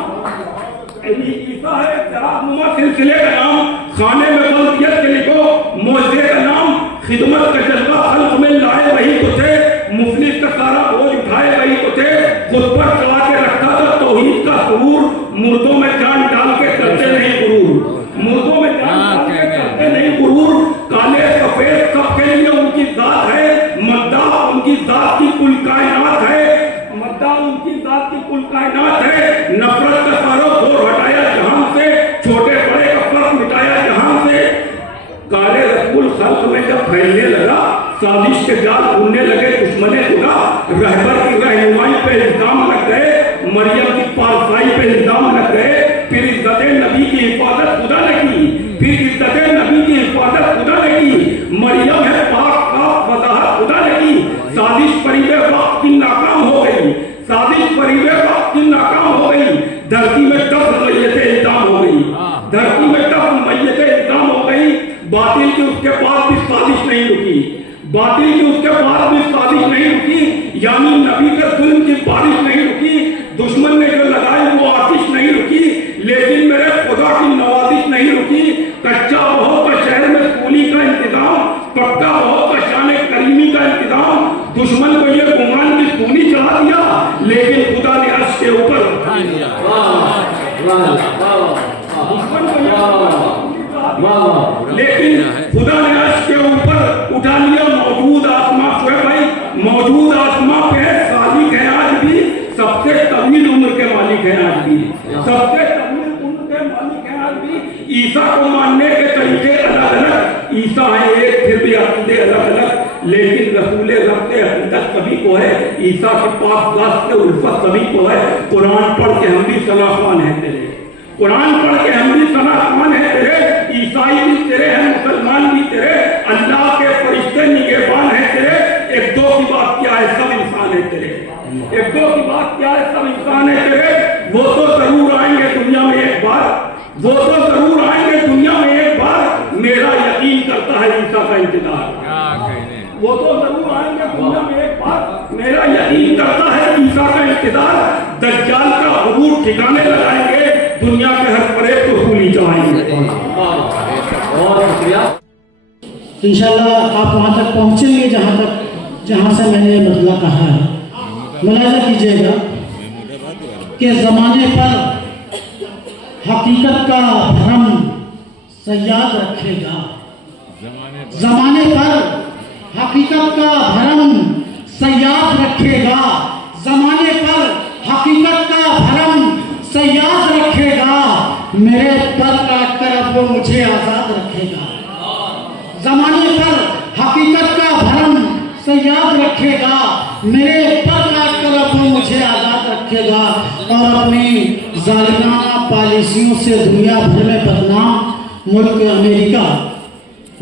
ईसा है एक चिराग नुमा सिलसिले का नाम। खाने में बल्दियत के लिखो मोजज़े का नाम। खिदमत का जज्बा खल्क में लाए वही तो थे, मुफलिस का सारा बोझ उठाए वही तो थे। खुद पर चला के रखा था तौहीद का सुरूर, मुर्दों में जान डाल के करते नहीं गुरूर, मुर्दों में जान डाल के करते नहीं गुरूर। काले सफेद सबके लिए उनकी जात है, मद्दा उनकी जात की कुल कायनात है, मद्दा उनकी जात की कुल कायनात है। नफरत का सारा जोर हटाया जहां से, छोटे बड़े का फर्क मिटाया जहां से। काले रसूल खल्क में जब फैलने लगा, साजिश के जाल बुनने लगे दुश्मने खुदा। रहबर की रहनुमाई पे इल्जाम लग गए, मरियम की पारसाई पे इल्जाम लग गए। फिर इज्जत नबी की हिफाजत खुदा ने की, फिर इज्जत नबी की हिफाजत खुदा ने की। मरियम है पाक का वजाहत खुदा ने की। साजिश परिवे वक्त की नाकाम हो गई, साजिश परिवे वक्त की नाकाम हो गई। धरती में दफ्न मैयतें इल्जाम हो गई, धरती में दफ्न मैयतें इल्जाम हो गई। बातिल की उसके बाद भी साजिश नहीं रुकी, बातिल की उसके बाद भी साजिश नहीं रुकी। यानी नबी के जुल्म की बारिश नहीं रुकी। दुश्मन ने जो लगाई वो आतिश नहीं रुकी, लेकिन मेरे खुदा की नवाजिश नहीं रुकी। कच्चा बहुत का शहर में कूली का इंतजाम, पक्का बहुत का शान करीमी का इंतजाम। ईसा को मानने के तरीके अलग अलग, ईसा है एक फिर भी अकीदे अलग अलग, लेकिन रसूल रब के हकीकत सभी को है, ईसा के पास दास के उल्फत सभी को है। कुरान पढ़ के हम भी सलाहमान है तेरे, कुरान पढ़ के हम भी सलाहमान है तेरे, ईसाई भी तेरे हैं, मुसलमान भी तेरे, अल्लाह के फरिश्ते निगहबान है तेरे। एक दो की बात क्या है, सब इंसान है तेरे, एक दो की बात क्या है, सब इंसान है तेरे। वो तो जरूर आएंगे दुनिया में एक बार, वो तो जरूर आएंगे दुनिया में एक बार, मेरा यकीन करता है ईसा का इंतजार। वो तो जरूर आएंगे दुनिया में एक बार, मेरा यकीन करता है ईसा का इंतजार। दज्जाल का हुजूर ठिकाने लगाएंगे, दुनिया के हर फरेब को भूली जाएंगे। बहुत शुक्रिया। इंशाल्लाह आप वहाँ तक पहुँचेंगे जहाँ से मैंने मतलब कहा है। मुलाजा कीजिएगा कि ज़माने पर हकीकत का भ्रम सयाद रखेगा, ज़माने पर हकीकत का भ्रम सयाद रखेगा, ज़माने पर हकीकत का भ्रम सयाद रखेगा, मेरे पर काट कर अब वो मुझे आज़ाद रखेगा। ज़माने पर हकीकत का भ्रम सयाद रखेगा, मेरे पर काट कर अब वो मुझे आज़ाद रखेगा, और अपनी जालिमाना पॉलिसियों से दुनिया भर में बदनाम मुल्क अमेरिका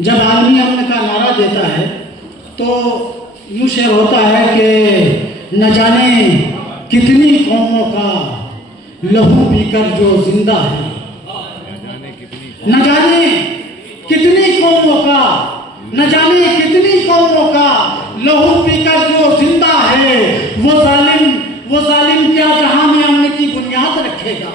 जब आलमी अमन का नारा देता है तो यूँ शेर होता है कि न जाने कितनी कौमों का लहू पीकर जो जिंदा है, न जाने कितनी कौमों का, न जाने कितनी कौमों का लहू पीकर जो जिंदा है, वो जालिम क्या जहां में अमन की बुनियाद रखेगा,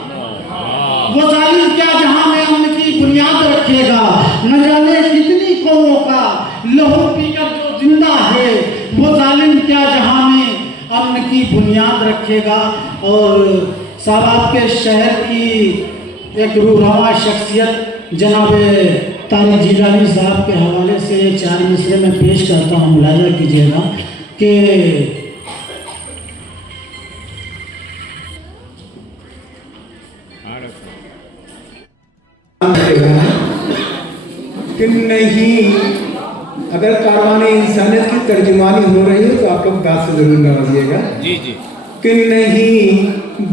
वो जालिम क्या जहां में अमन की बुनियाद रखेगा। न जाने कितनी कौमों का लहू पीकर जो जिंदा है, वो जालिम क्या जहां में अमन की बुनियाद रखेगा। और साहब आपके शहर की एक रूहरवा शख्सियत जनाब तारिक जिलानी साहब के हवाले से 4 मिसरे में पेश करता हूँ, मुलाजा कीजिएगा कि कि नहीं, अगर कारवाने इंसानियत की तर्जुमानी हो रही है तो आप लोग बात से जरूर नवाजिएगा। जी जी। कि नहीं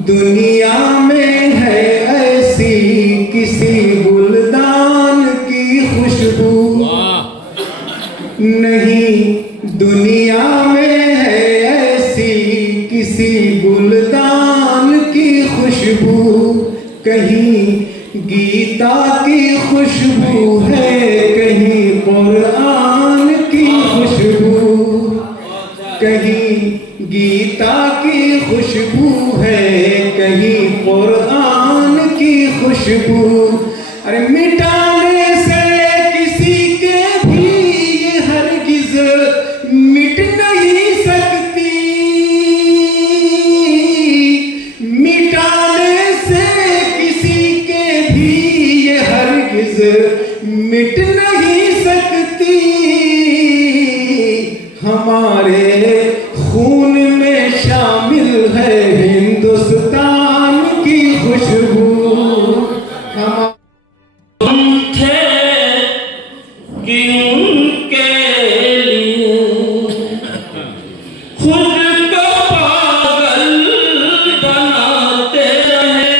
दुनिया में है ऐसी किसी गुलदान की खुशबू, नहीं दुनिया में है ऐसी किसी गुलदान की खुशबू, कहीं गीता की खुशबू है, कहीं कुरान की खुशबू, कहीं गीता की खुशबू है, कहीं कुरान की खुशबू। अरे मिटाने से किसी के भी ये हरगिज मिट नहीं सकती, मिटाने से किसी के भी ये हरगिज मिट नहीं सकती। हमारे खून में शामिल है हिंदुस्तान की खुशबू। हम थे कि उनके लिए खुद को पागल बनाते रहे,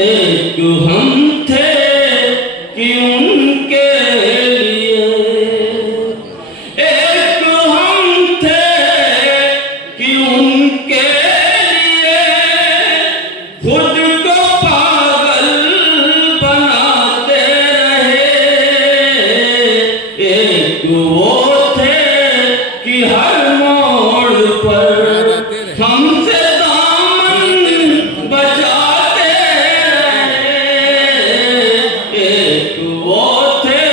एक हम थे कि उनके लिए, एक हम थे कि उनके लिए खुद को पागल बनाते रहे, एक वो थे कि हर मोड़ पर हमसे दामन बचाते रहे, एक वो थे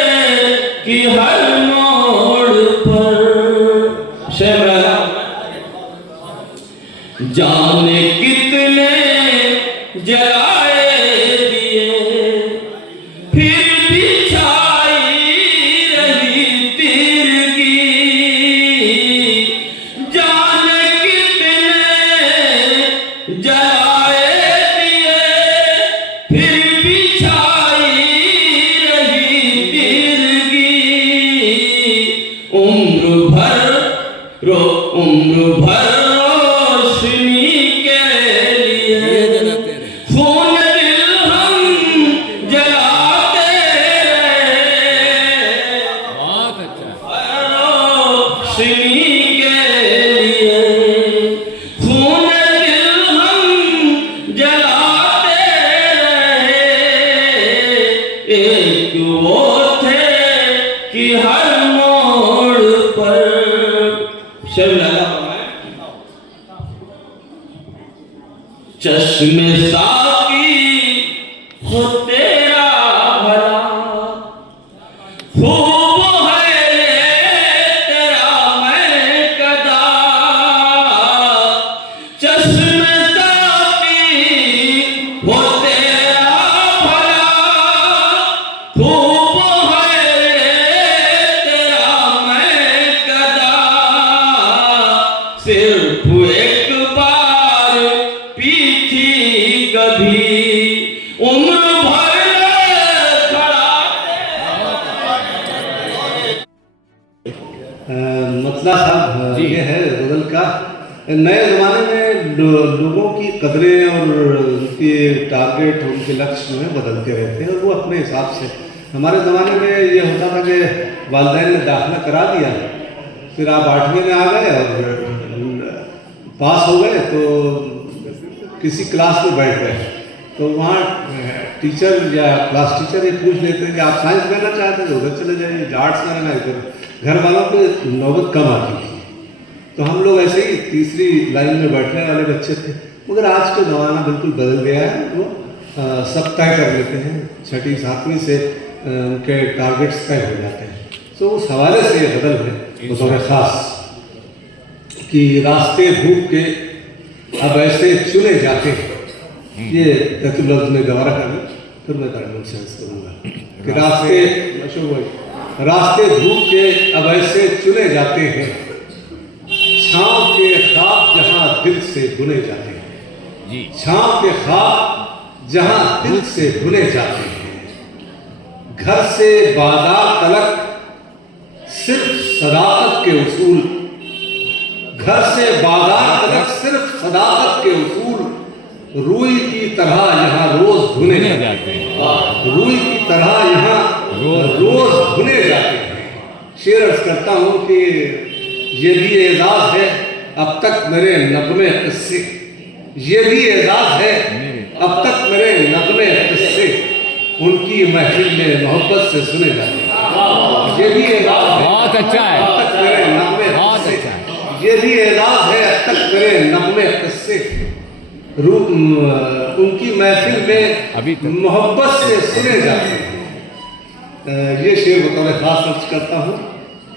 कि हर मोड़ पर जाने कितने जलाए दिए, फिर भी छाई रही तिरगी, जाने कितने जलाए दिए, फिर भी उम्र भर रोशनी के लिए खून दिल हम जलाते रहे। बहुत अच्छा। रोशनी के लिए खून दिल हम जलाते रहे। एक वो थे कि हर मोड़ पर चश्मे साकी हो तेरा भला, खूब है तेरा मैं कदा। चश्मे साकी हो तेरा भला, खूब है तेरा मैं कदा। सिर्फ एक बार पी थी कभी उम्र भर मतला साहब ये है गजल का नए ज़माने में लोगों की कदरें और उनके टारगेट उनके लक्ष्य जो है बदलते रहते हैं और वो अपने हिसाब से। हमारे ज़माने में ये होता था कि वालिदैन ने दाखिला करा दिया, फिर आप 8वीं में आ गए और पास हो गए तो किसी क्लास में बैठ गए तो वहाँ टीचर या क्लास टीचर ये पूछ लेते हैं कि आप साइंस करना चाहते हैं तो उधर चले जाइए, आर्ट्स करना है इधर। घर वालों को नौबत कम आती थी तो हम लोग ऐसे ही तीसरी लाइन में बैठने वाले बच्चे थे। मगर आज का ज़माना बिल्कुल बदल गया है, वो सब तय कर लेते हैं, 6वीं 7वीं से उनके टारगेट्स तय हो जाते हैं। तो उस हवाले से ये बदल है बतौर ख़ास कि रास्ते भूख के अब ऐसे चुने जाते हैं। ये लफ्ज़ में गवारा कर लूँ फिर मैं तर्जुमा सेंस करूँगा कि रास्ते धूप के अब ऐसे चुने जाते हैं, छाँव के ख्वाब जहाँ दिल से बुने जाते हैं। छाँव के ख्वाब जहाँ दिल से बुने जाते हैं। घर से बाजार तलक सिर्फ सदाकत के उसूल, घर से बाजार तलक सिर्फ सदाकत के उसूल। रूई की तरह यहाँ रोज भुने जाते हैं। रूई की तरह यहाँ रोज भुने जाते हैं। शेर अर्ज करता हूँ कि ये भी एजाज है अब तक मेरे नगमे किस्से, ये भी एजाज है अब तक मेरे नगमे किस्से उनकी महफिल में मोहब्बत से सुने जाते हैं। ये भी एजाज है, बहुत अच्छा है, अब तक मेरे नगमे बहुत अच्छा है। ये भी एजाज है अब तक मेरे नगमे किस्से उनकी महफिल में मोहब्बत से सुने जाते हैं। ये शेर बतौर खास अर्ज करता हूँ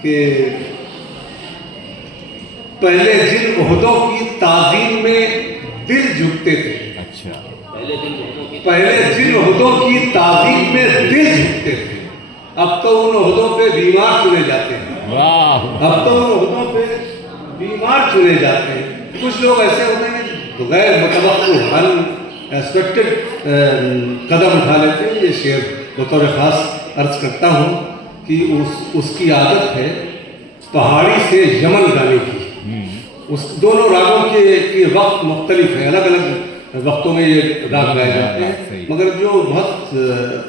कि पहले जिन ओहदों की ताजीम में दिल झुकते थे। अच्छा, पहले जिन ओहदों की ताजीम में दिल झुकते थे, अब तो उन ओहदों पे बीमार चुने जाते हैं। वाह, अब तो उन ओहदों पे बीमार चुने जाते हैं। कुछ लोग ऐसे होते हैं तो गैर मुतवक्को अनएक्सपेक्टेड कदम उठा लेते हैं। ये शेर बतौर ख़ास अर्ज करता हूँ कि उसकी आदत है पहाड़ी से यमन गाने की। उस दोनों रागों के वक्त मुख्तलिफ हैं, अलग अलग वक्तों में ये राग गाए जाते हैं, मगर जो बहुत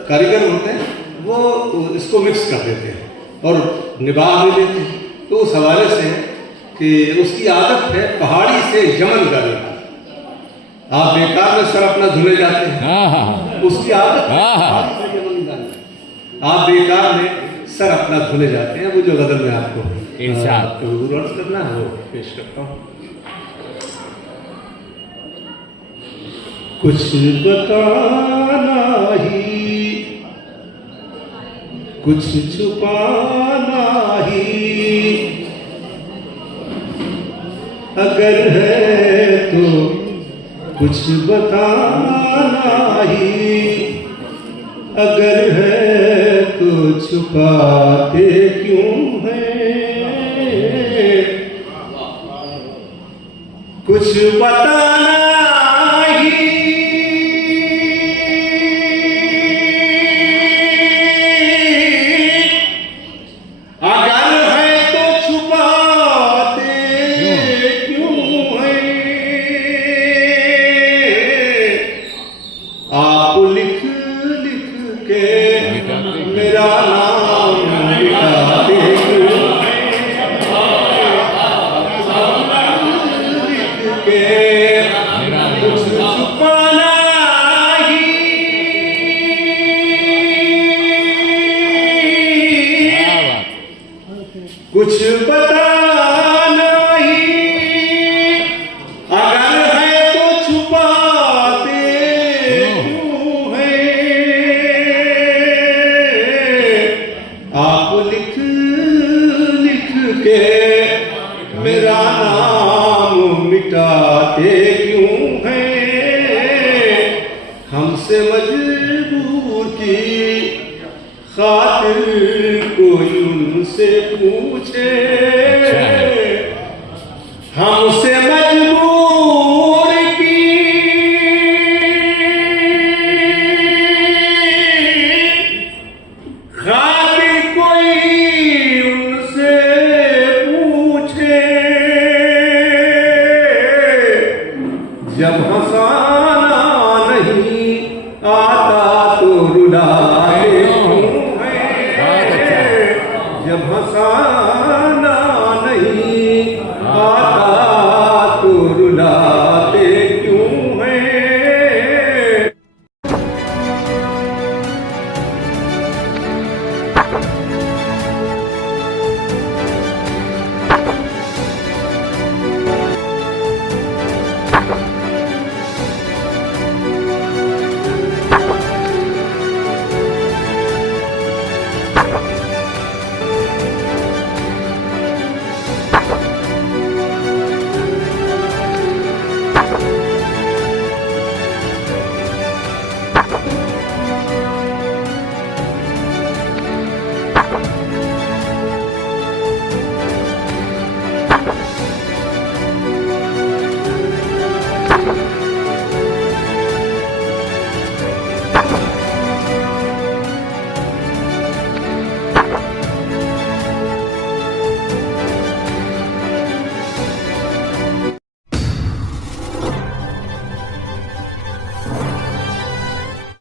कारीगर होते हैं वो इसको मिक्स कर देते हैं और निभा भी देते हैं। तो उस हवाले से कि उसकी आदत है पहाड़ी से यमन गाने की। आप बेकार में सर अपना धुले जाते हैं, उसकी आदत है पहाड़ी से यमन गाने। आप बेकार में सर अपना धुले जाते हैं। वो जो गजल में आपको अर्ज करना है वो पेश करता हूँ। कुछ बताना ही कुछ छुपाना ही अगर है तो कुछ बताना ही, अगर है तो छुपाते क्यों हैं। कुछ बताना ही अगर है तो छुपाते के कुछ छुपाना ही, कुछ बताना ही, अगर है तो छुपाते क्यों है? आप लिख लिख के मेरा नाम मिटाते क्यों हैं? हमसे मजबूर की खातिर कोई उनसे पूछे, हमसे मजबूर की खातिर कोई उनसे पूछे। जब हंसा